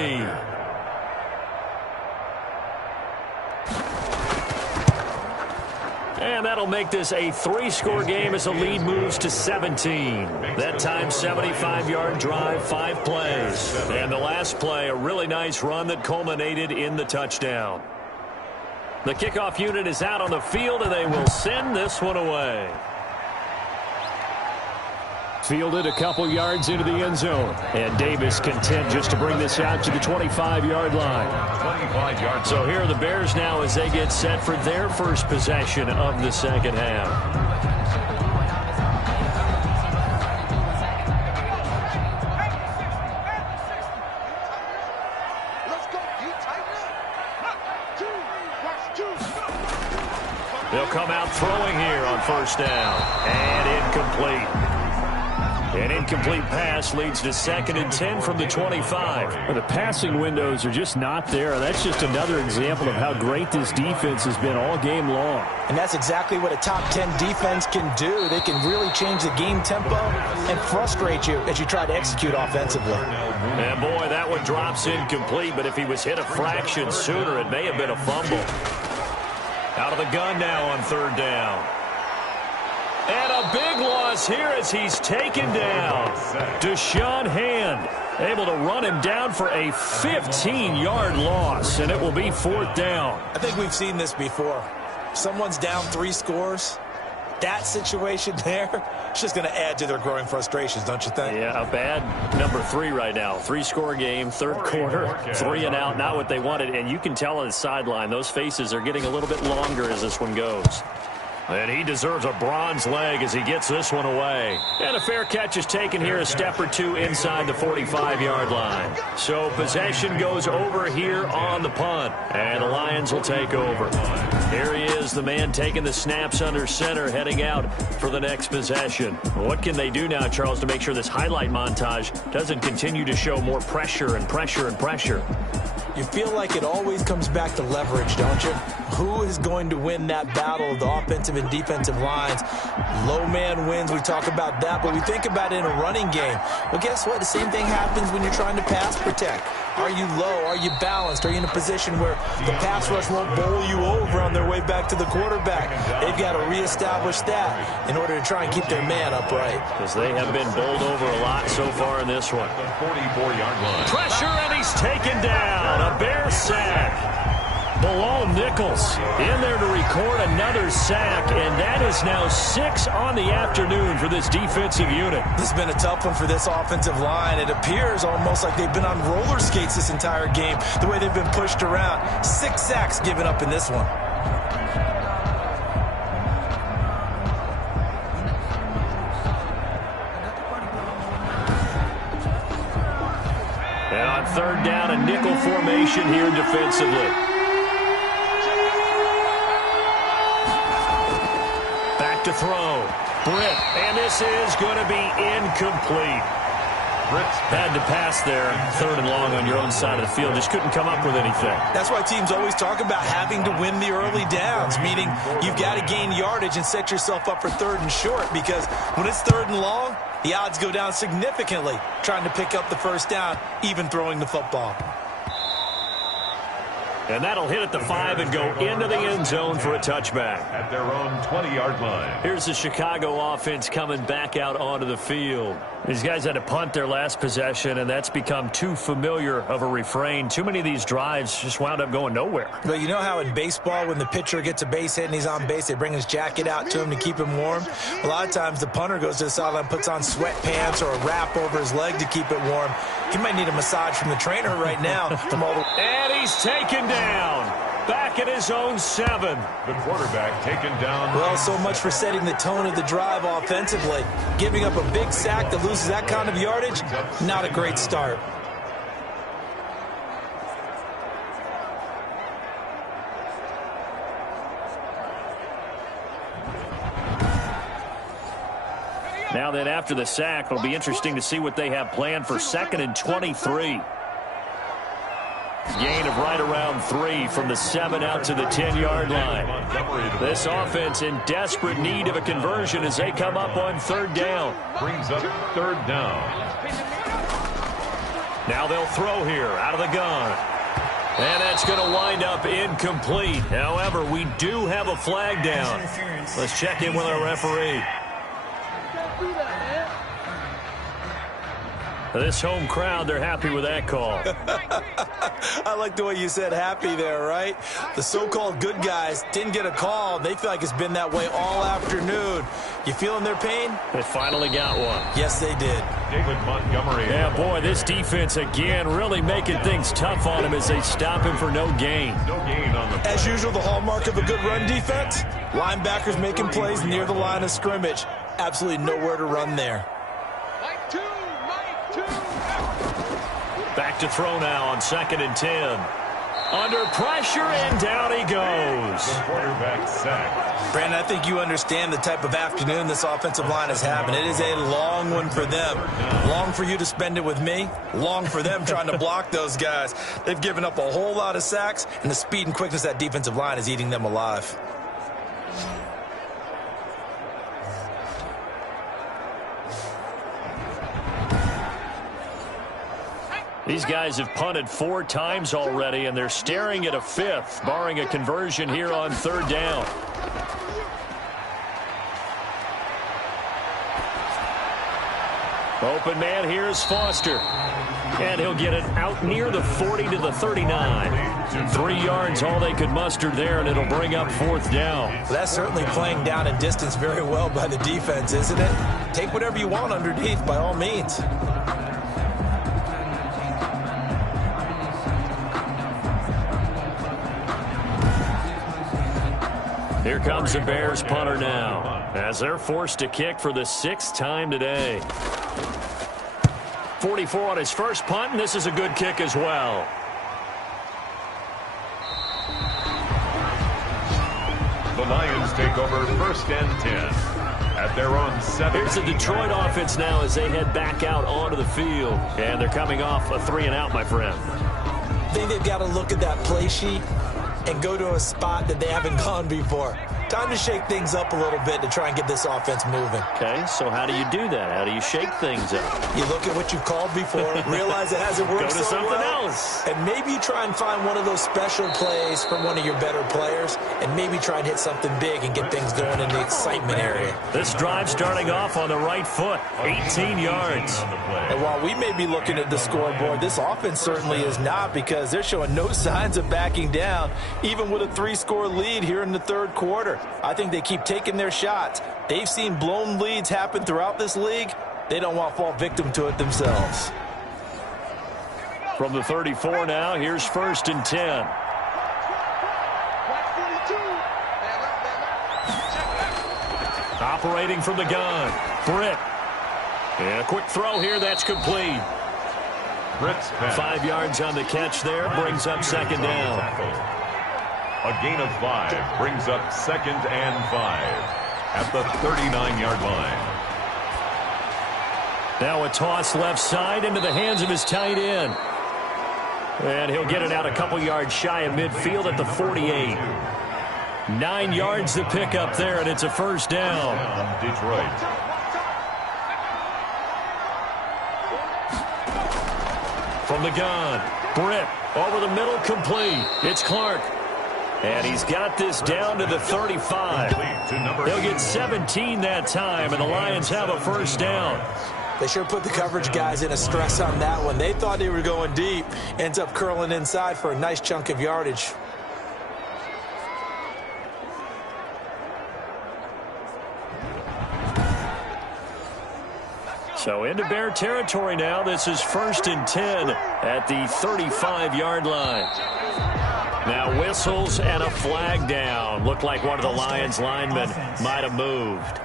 And that'll make this a 3-score game as the lead moves to 17. That time, 75-yard drive, 5 plays. And the last play, a really nice run that culminated in the touchdown. The kickoff unit is out on the field, and they will send this one away. Fielded a couple yards into the end zone. And Davis content just to bring this out to the 25-yard line. 25-yard. So here are the Bears now as they get set for their first possession of the second half. They'll come out throwing here on first down. And incomplete. An incomplete pass leads to 2nd and 10 from the 25. Well, the passing windows are just not there. That's just another example of how great this defense has been all game long. And that's exactly what a top 10 defense can do. They can really change the game tempo and frustrate you as you try to execute offensively. And boy, that one drops incomplete, but if he was hit a fraction sooner, it may have been a fumble. Out of the gun now on 3rd down. And a big loss here as he's taken down. Deshaun Hand able to run him down for a 15-yard loss, and it will be 4th down. I think we've seen this before. Someone's down 3 scores. That situation there, it's just going to add to their growing frustrations, don't you think? Yeah, a bad number 3 right now. 3-score game, 3rd quarter, 3 and out, not what they wanted. And you can tell on the sideline, those faces are getting a little bit longer as this one goes. And he deserves a bronze leg as he gets this one away. And a fair catch is taken here, a step or two inside the 45-yard line. So possession goes over here on the punt. And the Lions will take over. Here he is, the man taking the snaps under center, heading out for the next possession. What can they do now, Charles, to make sure this highlight montage doesn't continue to show more pressure and pressure and pressure? You feel like it always comes back to leverage, don't you? Who is going to win that battle of the offensive and defensive lines? Low man wins. We talk about that, but we think about it in a running game. Well, guess what? The same thing happens when you're trying to pass protect. Are you low? Are you balanced? Are you in a position where the pass rush won't bowl you over on their way back to the quarterback? They've got to reestablish that in order to try and keep their man upright. Because they have been bowled over a lot so far in this one. 44-yard line. Pressure, and he's taken down. A Bear sack. Bilal Nichols in there to record another sack, and that is now 6 on the afternoon for this defensive unit. This has been a tough one for this offensive line. It appears almost like they've been on roller skates this entire game, the way they've been pushed around. 6 sacks given up in this one. And on 3rd down, a nickel formation here defensively. Back to throw. Britt, and this is going to be incomplete. Britt's had to pass there, 3rd and long on your own side of the field. Just couldn't come up with anything. That's why teams always talk about having to win the early downs, meaning you've got to gain yardage and set yourself up for 3rd and short, because when it's 3rd and long, the odds go down significantly trying to pick up the 1st down, even throwing the football. And that'll hit at the 5 and go into the end zone for a touchback. At their own 20-yard line. Here's the Chicago offense coming back out onto the field. These guys had to punt their last possession, and that's become too familiar of a refrain. Too many of these drives just wound up going nowhere. But you know how in baseball, when the pitcher gets a base hit and he's on base, they bring his jacket out to him to keep him warm? A lot of times the punter goes to the sideline, puts on sweatpants or a wrap over his leg to keep it warm. He might need a massage from the trainer right now. And he's taken down. Back at his own 7. The quarterback taken down. Well, so much for setting the tone of the drive offensively. Giving up a big sack that loses that kind of yardage, not a great start. Now then, after the sack, it'll be interesting to see what they have planned for 2nd and 23. Gain of right around 3 from the 7 out to the 10-yard line. This offense in desperate need of a conversion as they come up on 3rd down. Brings up 3rd down. Now they'll throw here out of the gun. And that's going to wind up incomplete. However, we do have a flag down. Let's check in with our referee. This home crowd, they're happy with that call. I like the way you said happy there, right? The so-called good guys didn't get a call. They feel like it's been that way all afternoon. You feeling their pain? They finally got one. Yes, they did. David Montgomery. Yeah, boy, this defense again really making things tough on him as they stop him for no gain. No gain on the play. As usual, the hallmark of a good run defense, linebackers making plays near the line of scrimmage. Absolutely nowhere to run there. Back to throw now on 2nd and 10. Under pressure, and down he goes. The quarterback sack. Brandon, I think you understand the type of afternoon this offensive line is having. It is a long one for them. Long for you to spend it with me. Long for them trying to block those guys. They've given up a whole lot of sacks, and the speed and quickness of that defensive line is eating them alive. These guys have punted 4 times already, and they're staring at a 5th, barring a conversion here on 3rd down. Open man, here's Foster. And he'll get it out near the 40 to the 39. 3 yards, all they could muster there, and it'll bring up 4th down. Well, that's certainly playing down in distance very well by the defense, isn't it? Take whatever you want underneath, by all means. Here comes the Bears punter now, as they're forced to kick for the 6th time today. 44 on his first punt, and this is a good kick as well. The Lions take over 1st and 10 at their own 7. Here's the Detroit offense now as they head back out onto the field. And they're coming off a 3-and-out, my friend. I think they've got to look at that play sheet and go to a spot that they haven't gone before. Time to shake things up a little bit to try and get this offense moving. Okay, so how do you do that? How do you shake things up? You look at what you've called before, realize it hasn't worked Go to so something well, else. and maybe you try and find one of those special plays from one of your better players, and maybe try and hit something big and get things going in the excitement area. This drive starting off on the right foot, 18 yards. And while we may be looking at the scoreboard, this offense certainly is not, because they're showing no signs of backing down, even with a 3-score lead here in the 3rd quarter. I think they keep taking their shots. They've seen blown leads happen throughout this league. They don't want to fall victim to it themselves. From the 34 now, here's 1st and 10. Operating from the gun, Britt. And a quick throw here, that's complete. Britt's pass. 5 yards on the catch there, brings up 2nd down. A gain of 5 brings up 2nd and 5 at the 39-yard line. Now a toss left side into the hands of his tight end. And he'll get it out a couple yards shy of midfield at the 48. 9 yards to pick up there, and it's a 1st down. Detroit. From the gun, Britt over the middle, complete. It's Clark. And he's got this down to the 35. He'll get 17 that time, and the Lions have a 1st down. They sure put the coverage guys in a stress on that one. They thought they were going deep. Ends up curling inside for a nice chunk of yardage. So into Bear territory now. This is 1st and 10 at the 35-yard line. Now whistles and a flag down. Looked like one of the Lions linemen might have moved.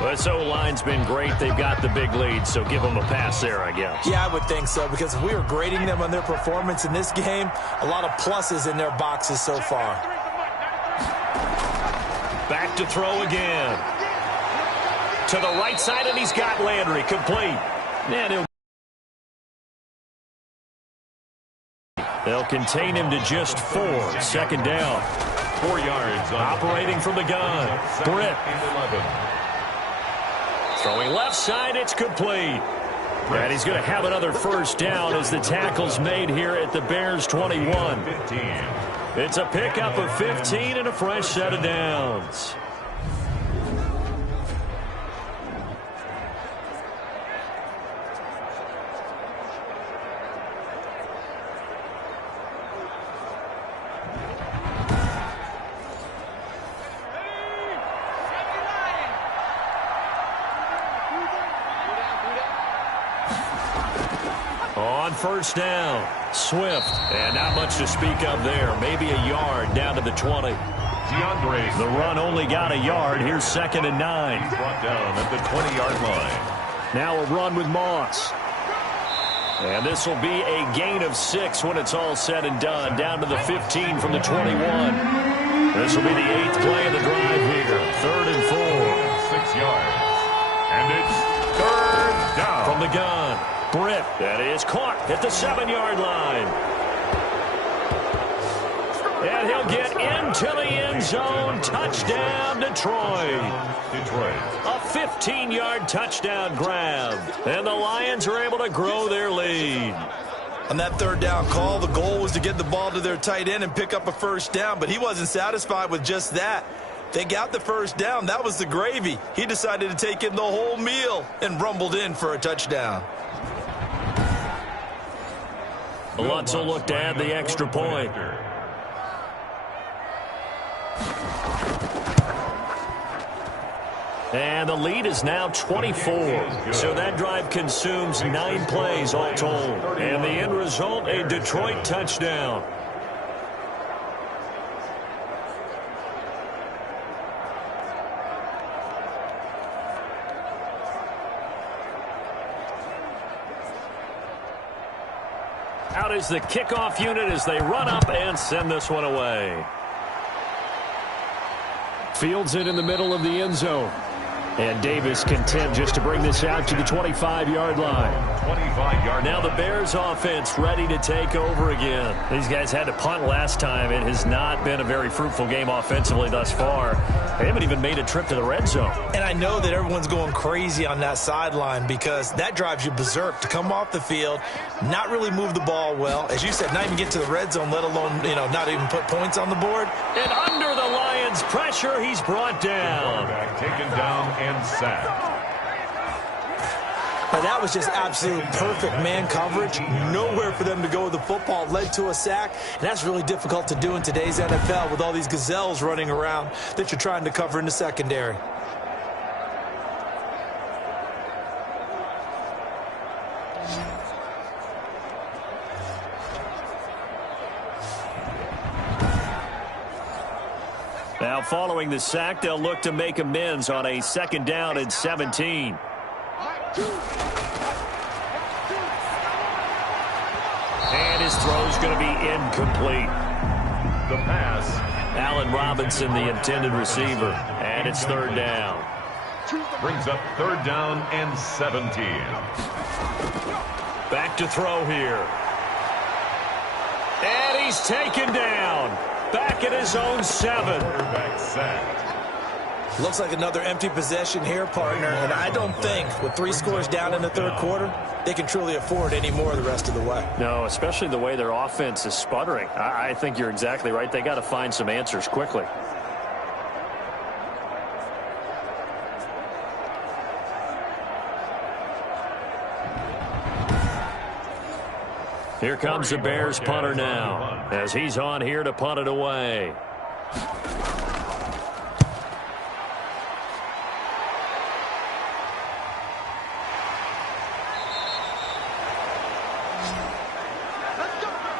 But this O-line's been great. They've got the big lead, so give them a pass there, I guess. Yeah, I would think so, because if we were grading them on their performance in this game, a lot of pluses in their boxes so far. Back to throw again. To the right side, and he's got Landry, complete. And they'll contain him to just 4. 2nd down. 4 yards. Operating from the gun. Britt. Throwing left side, it's complete. And he's going to have another 1st down as the tackle's made here at the Bears 21. It's a pickup of 15 and a fresh set of downs. On 1st down, Swift. And not much to speak of there. Maybe a yard down to the 20. DeAndre. The run only got a yard. Here's 2nd and 9. Brought down at the 20-yard line. Now a run with Moss. And this will be a gain of 6 when it's all said and done, down to the 15 from the 21. This will be the 8th play of the drive here. 3rd and 4. 6 yards. And it's 3rd down. From the gun, Britt. That is caught at the 7-yard line. And he'll get into the end zone. Touchdown, Detroit. A 15-yard touchdown grab. And the Lions are able to grow their lead. On that 3rd down call, the goal was to get the ball to their tight end and pick up a 1st down, but he wasn't satisfied with just that. They got the 1st down. That was the gravy. He decided to take in the whole meal and rumbled in for a touchdown. Lutz will look to add the extra point. And the lead is now 24. So that drive consumes 9 plays all told. And the end result, a Detroit touchdown. Out is the kickoff unit as they run up and send this one away. Fields it in the middle of the end zone. And Davis content just to bring this out to the 25-yard line. 25-yard. Now the Bears offense ready to take over again. These guys had to punt last time. It has not been a very fruitful game offensively thus far. They haven't even made a trip to the red zone. And I know that everyone's going crazy on that sideline because that drives you berserk to come off the field, not really move the ball well. As you said, not even get to the red zone, let alone, not even put points on the board. And under the Lions' pressure, he's brought down. Taken down and sacked. And that was just absolute perfect man coverage. Nowhere for them to go with the football. Led to a sack. And that's really difficult to do in today's NFL with all these gazelles running around that you're trying to cover in the secondary. Now following the sack, they'll look to make amends on a 2nd down and 17. And his throw's going to be incomplete. The pass. Allen Robinson, the intended receiver. And it's 3rd down. Brings up 3rd down and 17. Back to throw here. And he's taken down. Back at his own 7. Quarterback sacked. Looks like another empty possession here, partner. And I don't think, with 3 scores down in the 3rd quarter, they can truly afford any more the rest of the way. No, especially the way their offense is sputtering. I think you're exactly right. They got to find some answers quickly. Here comes the Bears punter now, as he's on here to punt it away.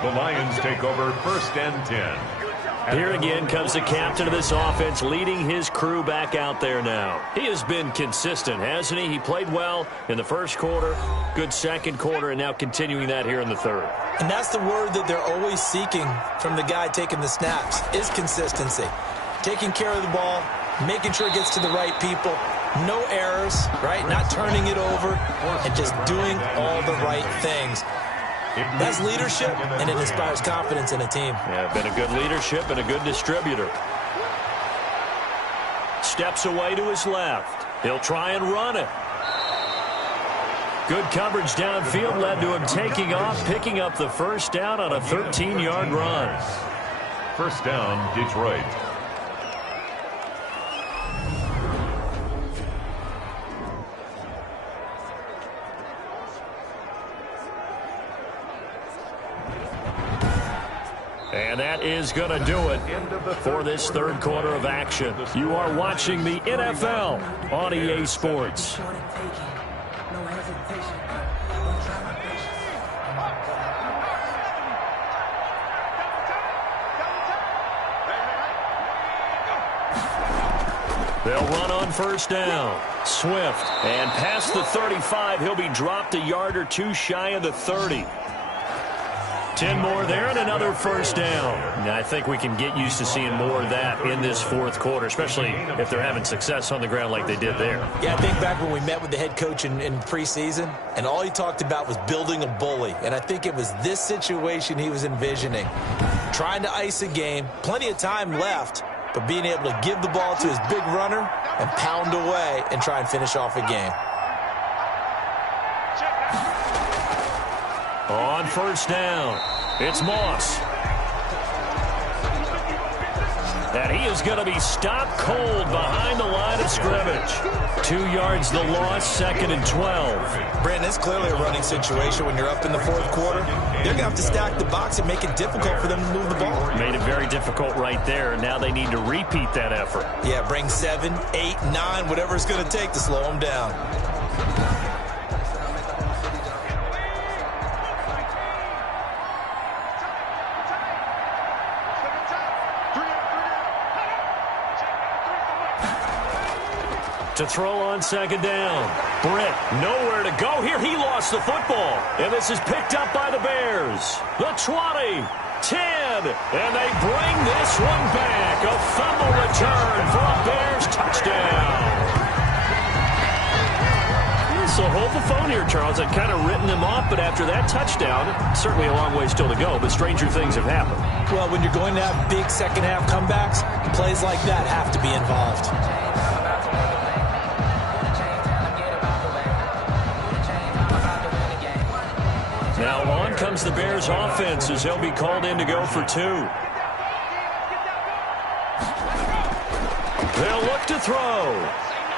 The Lions take over 1st and 10. Here again comes the captain of this offense, leading his crew back out there now. He has been consistent, hasn't he? He played well in the 1st quarter, good 2nd quarter, and now continuing that here in the 3rd. And that's the word that they're always seeking from the guy taking the snaps, is consistency. Taking care of the ball, making sure it gets to the right people, no errors, right? Not turning it over, and just doing all the right things. That's leadership, and it inspires confidence in a team. Yeah, been a good leadership and a good distributor. Steps away to his left. He'll try and run it. Good coverage downfield led to him taking off, picking up the 1st down on a 13-yard run. 1st down, Detroit. And that is going to do it for this 3rd quarter of action. You are watching the NFL on EA Sports. They'll run on first down. Swift. And past the 35, he'll be dropped a yard or two shy of the 30. 10 more there and another first down. Now, I think we can get used to seeing more of that in this fourth quarter, especially if they're having success on the ground like they did there. Yeah, I think back when we met with the head coach in preseason, and all he talked about was building a bully. And I think it was this situation he was envisioning. Trying to ice a game, plenty of time left, but being able to give the ball to his big runner and pound away and try and finish off a game. On first down, it's Moss. And he is going to be stopped cold behind the line of scrimmage. 2 yards the loss, 2nd and 12. Brandon, it's clearly a running situation when you're up in the fourth quarter. They're going to have to stack the box and make it difficult for them to move the ball. Made it very difficult right there. Now they need to repeat that effort. Yeah, bring 7, 8, 9, whatever it's going to take to slow them down. To throw on second down. Britt, nowhere to go here. He lost the football. And this is picked up by the Bears. The 20, 10, and they bring this one back. A fumble return for a Bears touchdown. So hold the phone here, Charles. I've kind of written him off, but after that touchdown, certainly a long way still to go, but stranger things have happened. Well, when you're going to have big second-half comebacks, plays like that have to be involved. Now on comes the Bears offense as he'll be called in to go for 2. They'll look to throw.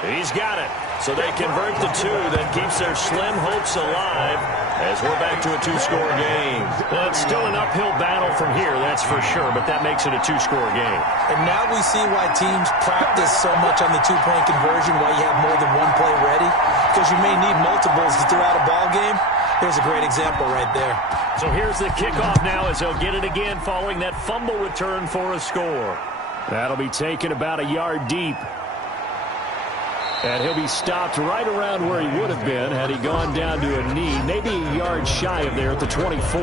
He's got it. So they convert the 2 that keeps their slim hopes alive as we're back to a 2-score game. Well, it's still an uphill battle from here, that's for sure, but that makes it a 2-score game. And now we see why teams practice so much on the 2-point conversion, why you have more than one play ready, because you may need multiples to throw out a ball game. There's a great example right there. So here's the kickoff now as they'll get it again following that fumble return for a score. That'll be taken about a yard deep. And he'll be stopped right around where he would have been had he gone down to a knee, maybe a yard shy of there at the 24.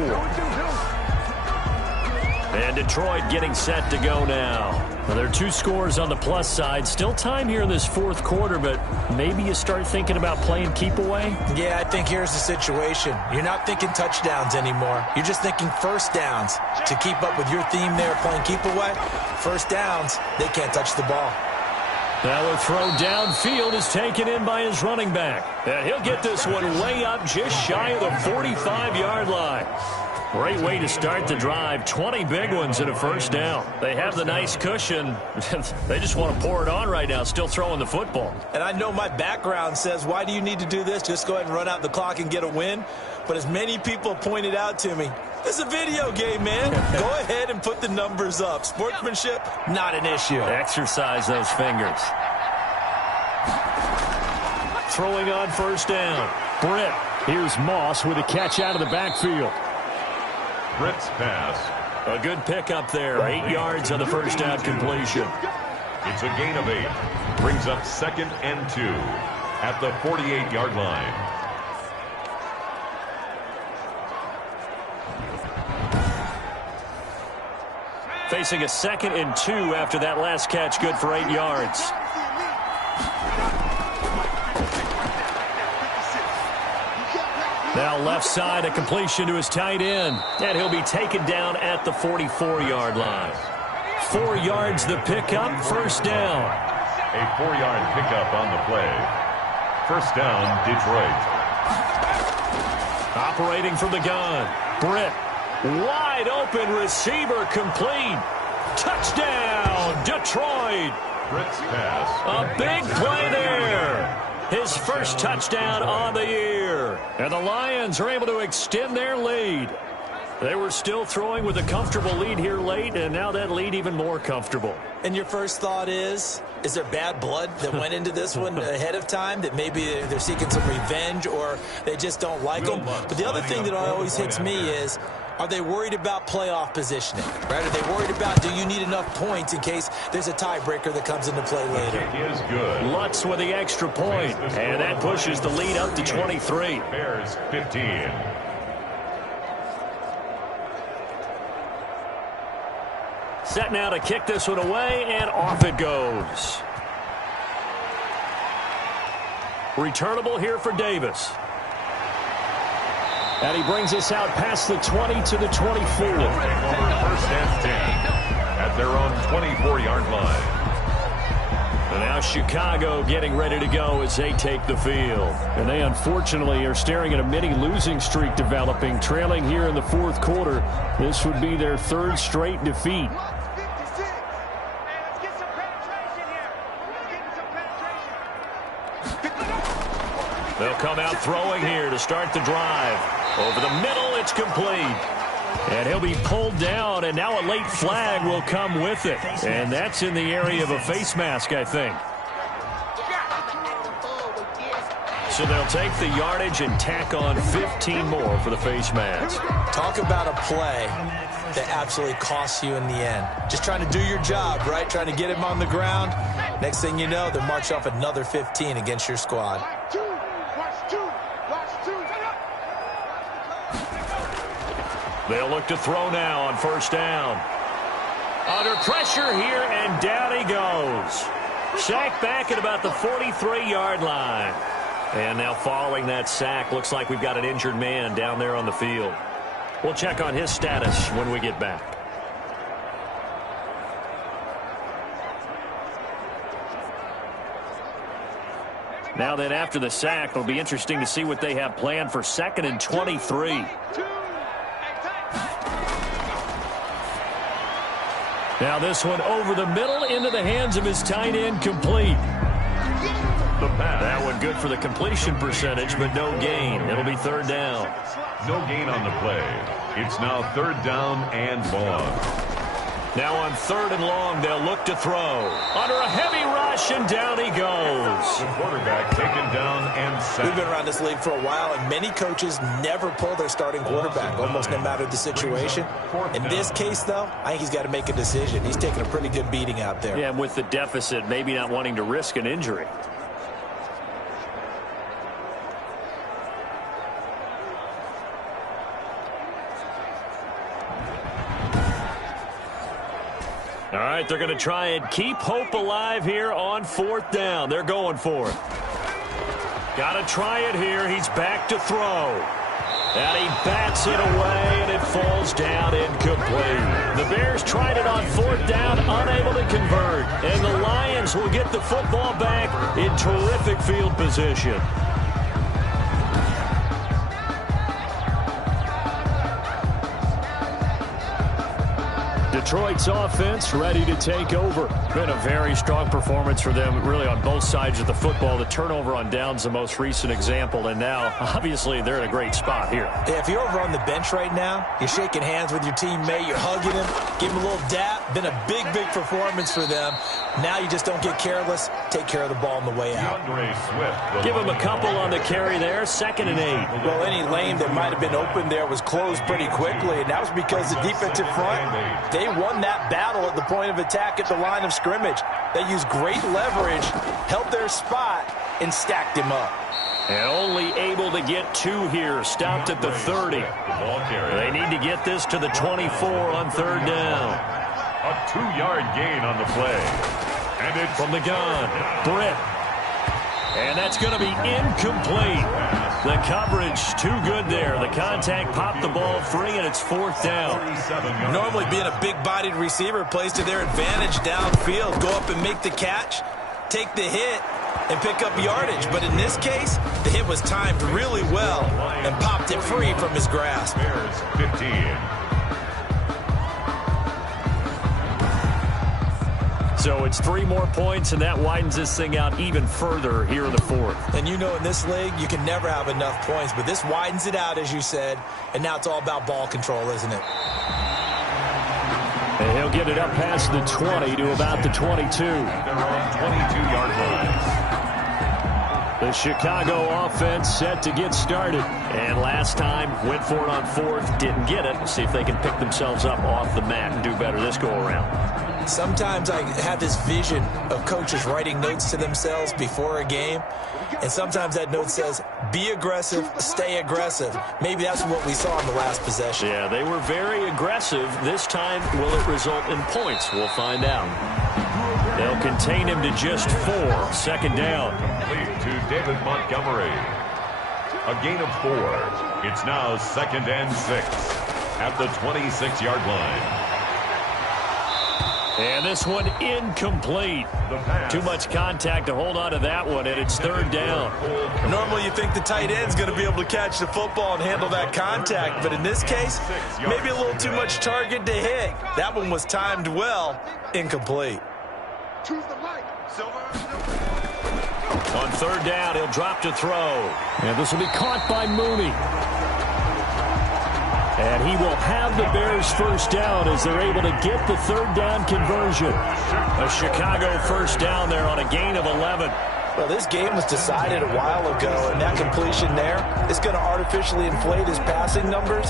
And Detroit getting set to go now. Well, there are 2 scores on the plus side. Still time here in this fourth quarter, but maybe you start thinking about playing keep away? Yeah, I think here's the situation. You're not thinking touchdowns anymore. You're just thinking first downs. To keep up with your theme there, playing keep away, first downs, they can't touch the ball. Now the throw downfield is taken in by his running back. And he'll get this one way up just shy of the 45-yard line. Great way to start the drive. 20 big ones and a first down. They have the nice cushion. They just want to pour it on right now, still throwing the football. And I know my background says, why do you need to do this? Just go ahead and run out the clock and get a win. But as many people pointed out to me, this is a video game, man. Go ahead and put the numbers up. Sportsmanship, not an issue. Exercise those fingers. Throwing on first down. Britt. Here's Moss with a catch out of the backfield. Britt's pass. A good pickup there. 8 yards on the first down completion. It's a gain of 8. Brings up 2nd and 2 at the 48-yard line. Facing a 2nd and 2 after that last catch, good for 8 yards. Now left side, a completion to his tight end. And he'll be taken down at the 44-yard line. 4 yards the pickup, first down. A 4-yard pickup on the play. First down, Detroit. Operating from the gun. Britt. Wide open receiver complete. Touchdown, Detroit. Britt's pass. A big play there. His first touchdown on the year. And the Lions are able to extend their lead. They were still throwing with a comfortable lead here late, and now that lead even more comfortable. And your first thought is there bad blood that went into this one ahead of time, that maybe they're seeking some revenge or they just don't like them? But the other thing that always hits me is, are they worried about playoff positioning? Right? Are they worried about, do you need enough points in case there's a tiebreaker that comes into play later? Kick is good. Lutz with the extra point, and that pushes the lead up to 23. Bears 15. Set now to kick this one away, and off it goes. Returnable here for Davis. And he brings us out past the 20 to the 24. First and 10 at their own 24-yard line. And now Chicago getting ready to go as they take the field. And they unfortunately are staring at a mini losing streak developing, trailing here in the fourth quarter. This would be their third straight defeat. They'll come out throwing here to start the drive. Over the middle, it's complete. And he'll be pulled down, and now a late flag will come with it. And that's in the area of a face mask, I think. So they'll take the yardage and tack on 15 more for the face mask. Talk about a play that absolutely costs you in the end. Just trying to do your job, right? Trying to get him on the ground. Next thing you know, they'll march off another 15 against your squad. They'll look to throw now on first down. Under pressure here, and down he goes. Sacked back at about the 43-yard line. And now following that sack, looks like we've got an injured man down there on the field. We'll check on his status when we get back. Now then, after the sack, it'll be interesting to see what they have planned for 2nd and 23. Now this one over the middle into the hands of his tight end, complete. That one good for the completion percentage, but no gain. It'll be third down. No gain on the play. It's now third down and long. Now on 3rd and long, they'll look to throw. Under a heavy rush, and down he goes. The quarterback taken down and sacked. We've been around this league for a while, and many coaches never pull their starting quarterback, almost no matter the situation. In this case, though, I think he's got to make a decision. He's taking a pretty good beating out there. Yeah, and with the deficit, maybe not wanting to risk an injury. All right, they're going to try and keep hope alive here on 4th down. They're going for it. Got to try it here. He's back to throw. And he bats it away, and it falls down incomplete. The Bears tried it on 4th down, unable to convert. And the Lions will get the football back in terrific field position. Detroit's offense ready to take over. Been a very strong performance for them, really, on both sides of the football. The turnover on downs, the most recent example, and now, obviously, they're in a great spot here. Yeah, if you're over on the bench right now, you're shaking hands with your teammate, you're hugging him, give him a little dap. Been a big, big performance for them. Now you just don't get careless. Take care of the ball on the way out. Give him a couple on the carry there. 2nd and 8. Well, any lane that might have been open there was closed pretty quickly, and that was because the defensive front, they won that battle at the point of attack at the line of scrimmage. They used great leverage, held their spot, and stacked him up. And only able to get 2 here. Stopped at the 30. They need to get this to the 24 on 3rd down. A 2-yard gain on the play. And it's from the gun, Britt. And that's going to be incomplete. The coverage too good there. The contact popped the ball free, and it's 4th down. Normally being a big-bodied receiver plays to their advantage downfield. Go up and make the catch, take the hit, and pick up yardage. But in this case, the hit was timed really well and popped it free from his grasp. Bears 15. So it's 3 more points, and that widens this thing out even further here in the fourth. And you know in this league, you can never have enough points, but this widens it out, as you said, and now it's all about ball control, isn't it? And he'll get it up past the 20 to about the 22. They're on 22-yard line. The Chicago offense set to get started. And last time, went for it on fourth, didn't get it. We'll see if they can pick themselves up off the mat and do better this go-around. Sometimes I have this vision of coaches writing notes to themselves before a game, and sometimes that note says, be aggressive, stay aggressive. Maybe that's what we saw in the last possession. Yeah, they were very aggressive. This time, will it result in points? We'll find out. They'll contain him to just 4. Second down. Lead to David Montgomery. A gain of 4. It's now 2nd and 6 at the 26-yard line. And this one incomplete. Too much contact to hold on to that one, and it's 3rd down. Normally you think the tight end's going to be able to catch the football and handle that contact, but in this case, maybe a little too much target to hit. That one was timed well, incomplete. On 3rd down, he'll drop to throw. And this will be caught by Mooney. And he will have the Bears first down as they're able to get the 3rd down conversion. A Chicago first down there on a gain of 11. Well, this game was decided a while ago, and that completion there is going to artificially inflate his passing numbers.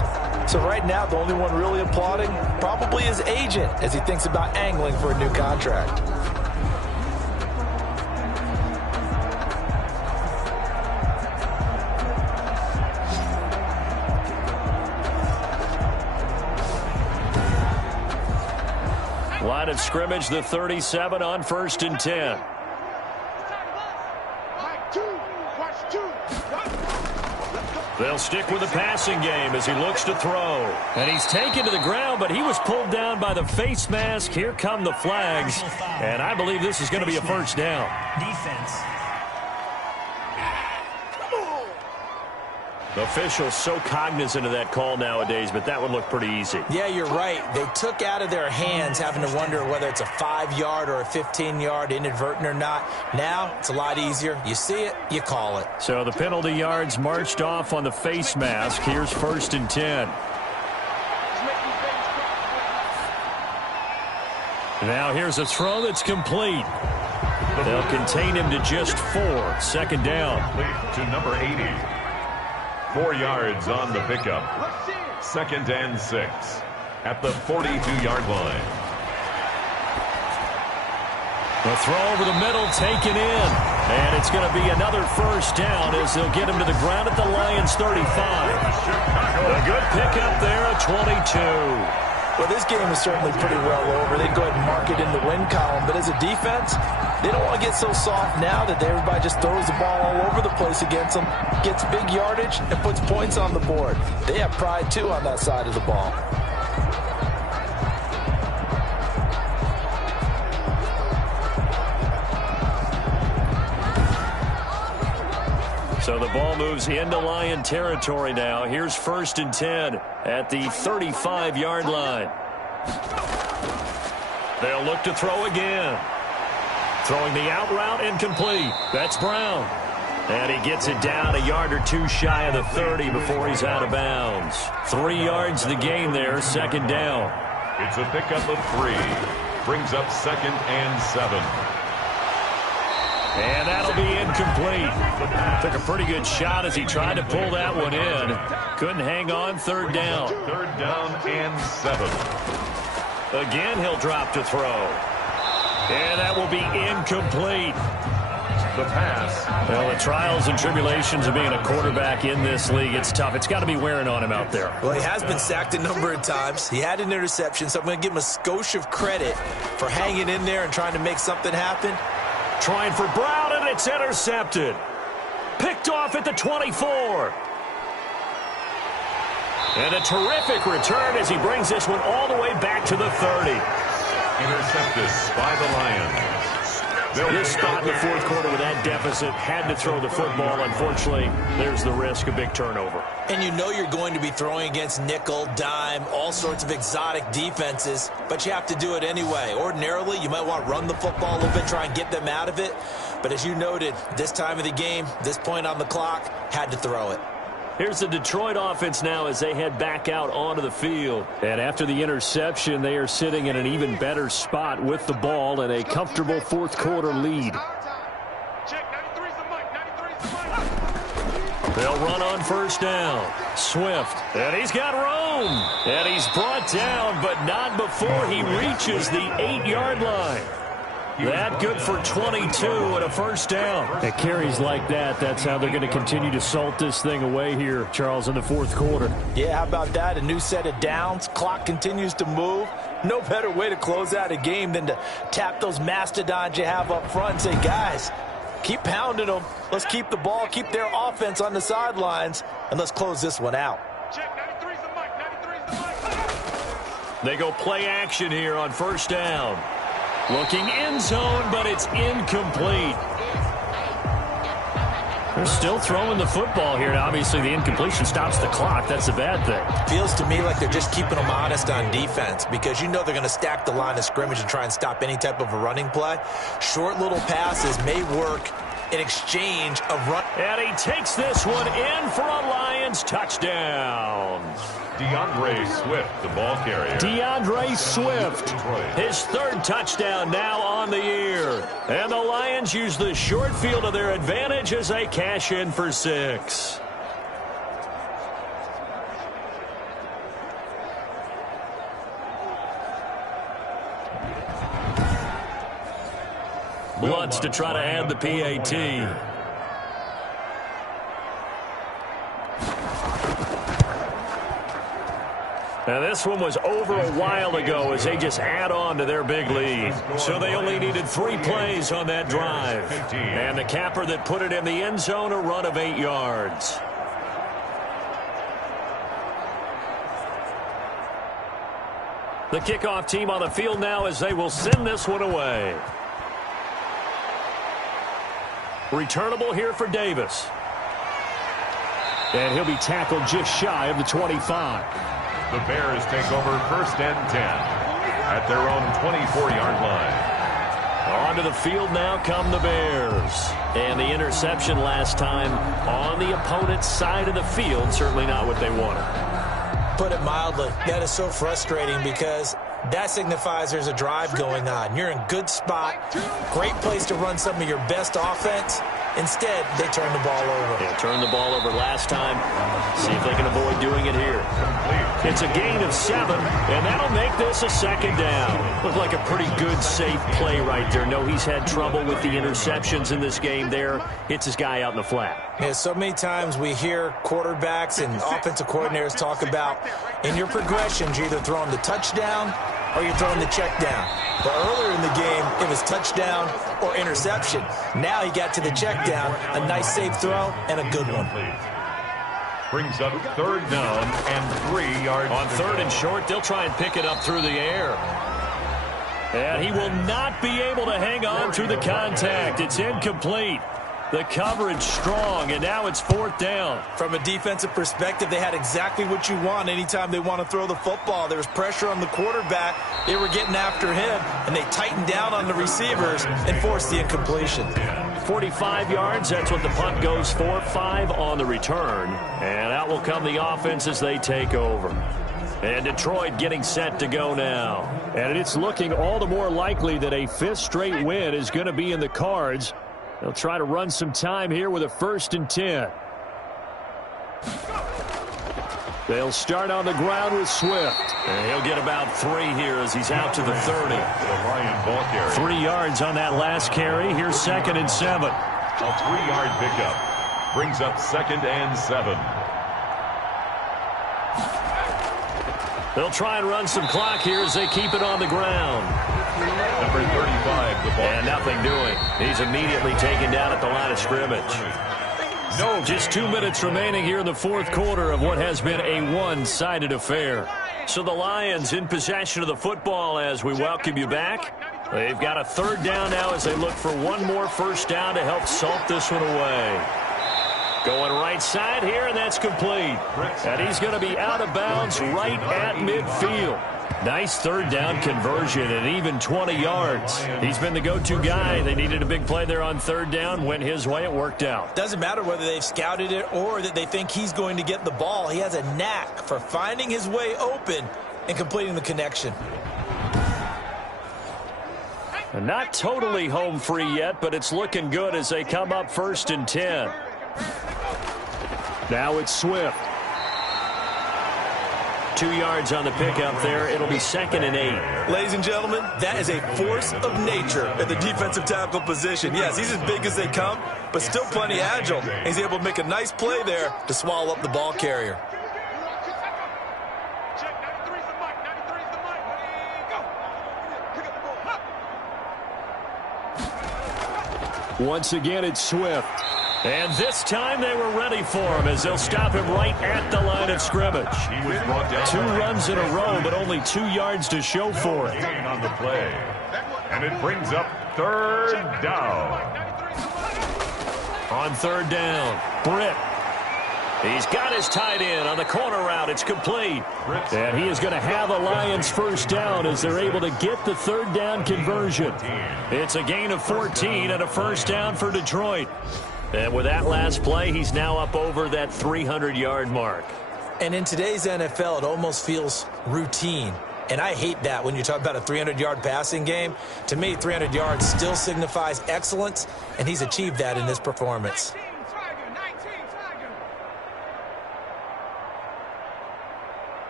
So right now, the only one really applauding probably his agent as he thinks about angling for a new contract. Line of scrimmage, the 37 on 1st and 10. They'll stick with the passing game as he looks to throw. And he's taken to the ground, but he was pulled down by the face mask. Here come the flags. And I believe this is going to be a first down. Defense. The officials so cognizant of that call nowadays, but that would look pretty easy. Yeah, you're right. They took out of their hands having to wonder whether it's a 5-yard or a 15-yard, inadvertent or not. Now, it's a lot easier. You see it, you call it. So the penalty yards marched off on the face mask. Here's 1st and 10. Now here's a throw that's complete. They'll contain him to just 4. 2nd down. To number 80. 4 yards on the pickup. 2nd and 6 at the 42-yard line. The throw over the middle taken in. And it's going to be another first down as they'll get him to the ground at the Lions 35. A good pickup there at 22. Well, this game is certainly pretty well over. They'd go ahead and mark it in the win column. But as a defense, they don't want to get so soft now that everybody just throws the ball all over the place against them, gets big yardage, and puts points on the board. They have pride, too, on that side of the ball. So the ball moves into Lion territory now. Here's 1st and 10 at the 35-yard line. They'll look to throw again. Throwing the out route incomplete. That's Brown. And he gets it down a yard or 2 shy of the 30 before he's out of bounds. 3 yards the gain there, 2nd down. It's a pickup of 3. Brings up 2nd and 7. And that'll be incomplete. Took a pretty good shot as he tried to pull that one in. Couldn't hang on. 3rd down. 3rd down and 7. Again, he'll drop to throw. And that will be incomplete. The pass. Well, the trials and tribulations of being a quarterback in this league, it's tough. It's got to be wearing on him out there. Well, he has been sacked a number of times. He had an interception, so I'm going to give him a skosh of credit for hanging in there and trying to make something happen. Trying for Brown, and it's intercepted. Picked off at the 24. And a terrific return as he brings this one all the way back to the 30. Intercepted by the Lions. This spot in the fourth quarter with that deficit had to throw the football. Unfortunately, there's the risk of big turnover. And you know you're going to be throwing against nickel, dime, all sorts of exotic defenses, but you have to do it anyway. Ordinarily, you might want to run the football a little bit, try and get them out of it. But as you noted, this time of the game, this point on the clock, had to throw it. Here's the Detroit offense now as they head back out onto the field. And after the interception, they are sitting in an even better spot with the ball and a comfortable fourth quarter lead. They'll run on first down. Swift. And he's got room. And he's brought down, but not before he reaches the 8-yard line. That good for 22 and a first down. It carries like that. That's how they're going to continue to salt this thing away here, Charles, in the fourth quarter. Yeah, how about that? A new set of downs. Clock continues to move. No better way to close out a game than to tap those mastodons you have up front and say, guys, keep pounding them. Let's keep the ball, keep their offense on the sidelines, and let's close this one out. They go play action here on first down. Looking end zone, but it's incomplete. They're still throwing the football here, and obviously the incompletion stops the clock. That's a bad thing. Feels to me like they're just keeping them honest on defense because you know they're going to stack the line of scrimmage and try and stop any type of a running play. Short little passes may work in exchange of run. And he takes this one in for a Lions touchdown. DeAndre Swift, the ball carrier. DeAndre Swift, his third touchdown now on the year. And the Lions use the short field to their advantage as they cash in for 6. Bloods to try to add the PAT. Now, this one was over a while ago as they just add on to their big lead. So they only needed 3 plays on that drive. And the capper that put it in the end zone, a run of 8 yards. The kickoff team on the field now as they will send this one away. Returnable here for Davis. And he'll be tackled just shy of the 25. The Bears take over first and 10 at their own 24-yard line. Onto the field now come the Bears. And the interception last time on the opponent's side of the field, certainly not what they wanted. Put it mildly, that is so frustrating because that signifies there's a drive going on. You're in good spot, great place to run some of your best offense. Instead, they turn the ball over. They turned the ball over last time. See if they can avoid doing it here. It's a gain of 7, and that'll make this a second down. Looked like a pretty good, safe play right there. No, he's had trouble with the interceptions in this game there. Hits his guy out in the flat. Yeah, so many times we hear quarterbacks and offensive coordinators talk about in your progressions, you're either throwing the touchdown or you're throwing the check down. But earlier in the game, it was touchdown or interception. Now he got to the check down, a nice safe throw, and a good one. Brings up third down and 3 yards. On third and short, they'll try and pick it up through the air. And he will not be able to hang on through the contact. It's incomplete. The coverage strong, and now it's fourth down. From a defensive perspective, they had exactly what you want anytime they want to throw the football. There was pressure on the quarterback. They were getting after him, and they tightened down on the receivers and forced the incompletion. 45 yards, that's what the punt goes for. 5 on the return. And out will come the offense as they take over. And Detroit getting set to go now. And it's looking all the more likely that a 5th straight win is going to be in the cards. They'll try to run some time here with a 1st and 10. They'll start on the ground with Swift. And he'll get about 3 here as he's out to the 30. 3 yards on that last carry. Here's 2nd and 7. A 3-yard pickup brings up 2nd and 7. They'll try and run some clock here as they keep it on the ground. Number 35, the ball. And nothing doing. He's immediately taken down at the line of scrimmage. No, just 2 minutes remaining here in the fourth quarter of what has been a one-sided affair. So the Lions in possession of the football as we welcome you back. They've got a third down now as they look for one more first down to help salt this one away. Going right side here, and that's complete. And he's going to be out of bounds right at midfield. Nice third down conversion and even 20 yards. He's been the go-to guy. They needed a big play there on third down. Went his way. It worked out. Doesn't matter whether they've scouted it or that they think he's going to get the ball. He has a knack for finding his way open and completing the connection. Not totally home free yet, but it's looking good as they come up 1st and 10. Now it's Swift. 2 yards on the pickup there. It'll be 2nd and 8. Ladies and gentlemen, that is a force of nature at the defensive tackle position. Yes, he's as big as they come, but still plenty agile. He's able to make a nice play there to swallow up the ball carrier. Once again, it's Swift. And this time they were ready for him as they'll stop him right at the line of scrimmage. He was brought down 2 runs in a row, but only 2 yards to show for it. gain on the play. And it brings up 3rd down. On 3rd down, Britt. He's got his tight end on the corner route. It's complete. And he is going to have a Lions first down as they're able to get the 3rd down conversion. It's a gain of 14 and a first down for Detroit. And with that last play, he's now up over that 300-yard mark. And in today's NFL, it almost feels routine. And I hate that when you talk about a 300-yard passing game. To me, 300 yards still signifies excellence, and he's achieved that in this performance.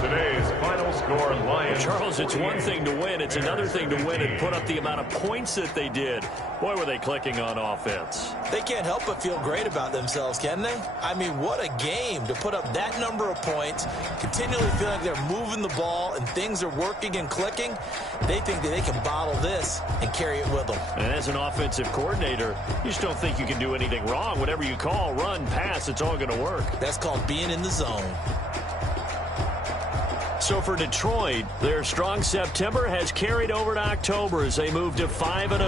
Today's final score, Lions. Charles, it's one thing to win. It's another thing to win and put up the amount of points that they did. Boy, were they clicking on offense. They can't help but feel great about themselves, can they? I mean, what a game to put up that number of points, continually feeling like they're moving the ball and things are working and clicking. They think that they can bottle this and carry it with them. And as an offensive coordinator, you just don't think you can do anything wrong. Whatever you call, run, pass, it's all going to work. That's called being in the zone. So for Detroit, their strong September has carried over to October as they move to 5-0.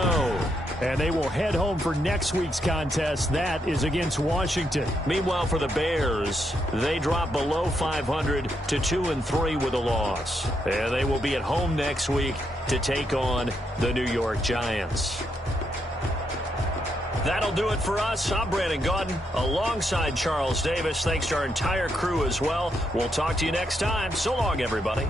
And they will head home for next week's contest. That is against Washington. Meanwhile, for the Bears, they drop below 500 to 2-3 with a loss. And they will be at home next week to take on the New York Giants. That'll do it for us. I'm Brandon Gaudin alongside Charles Davis. Thanks to our entire crew as well. We'll talk to you next time. So long, everybody.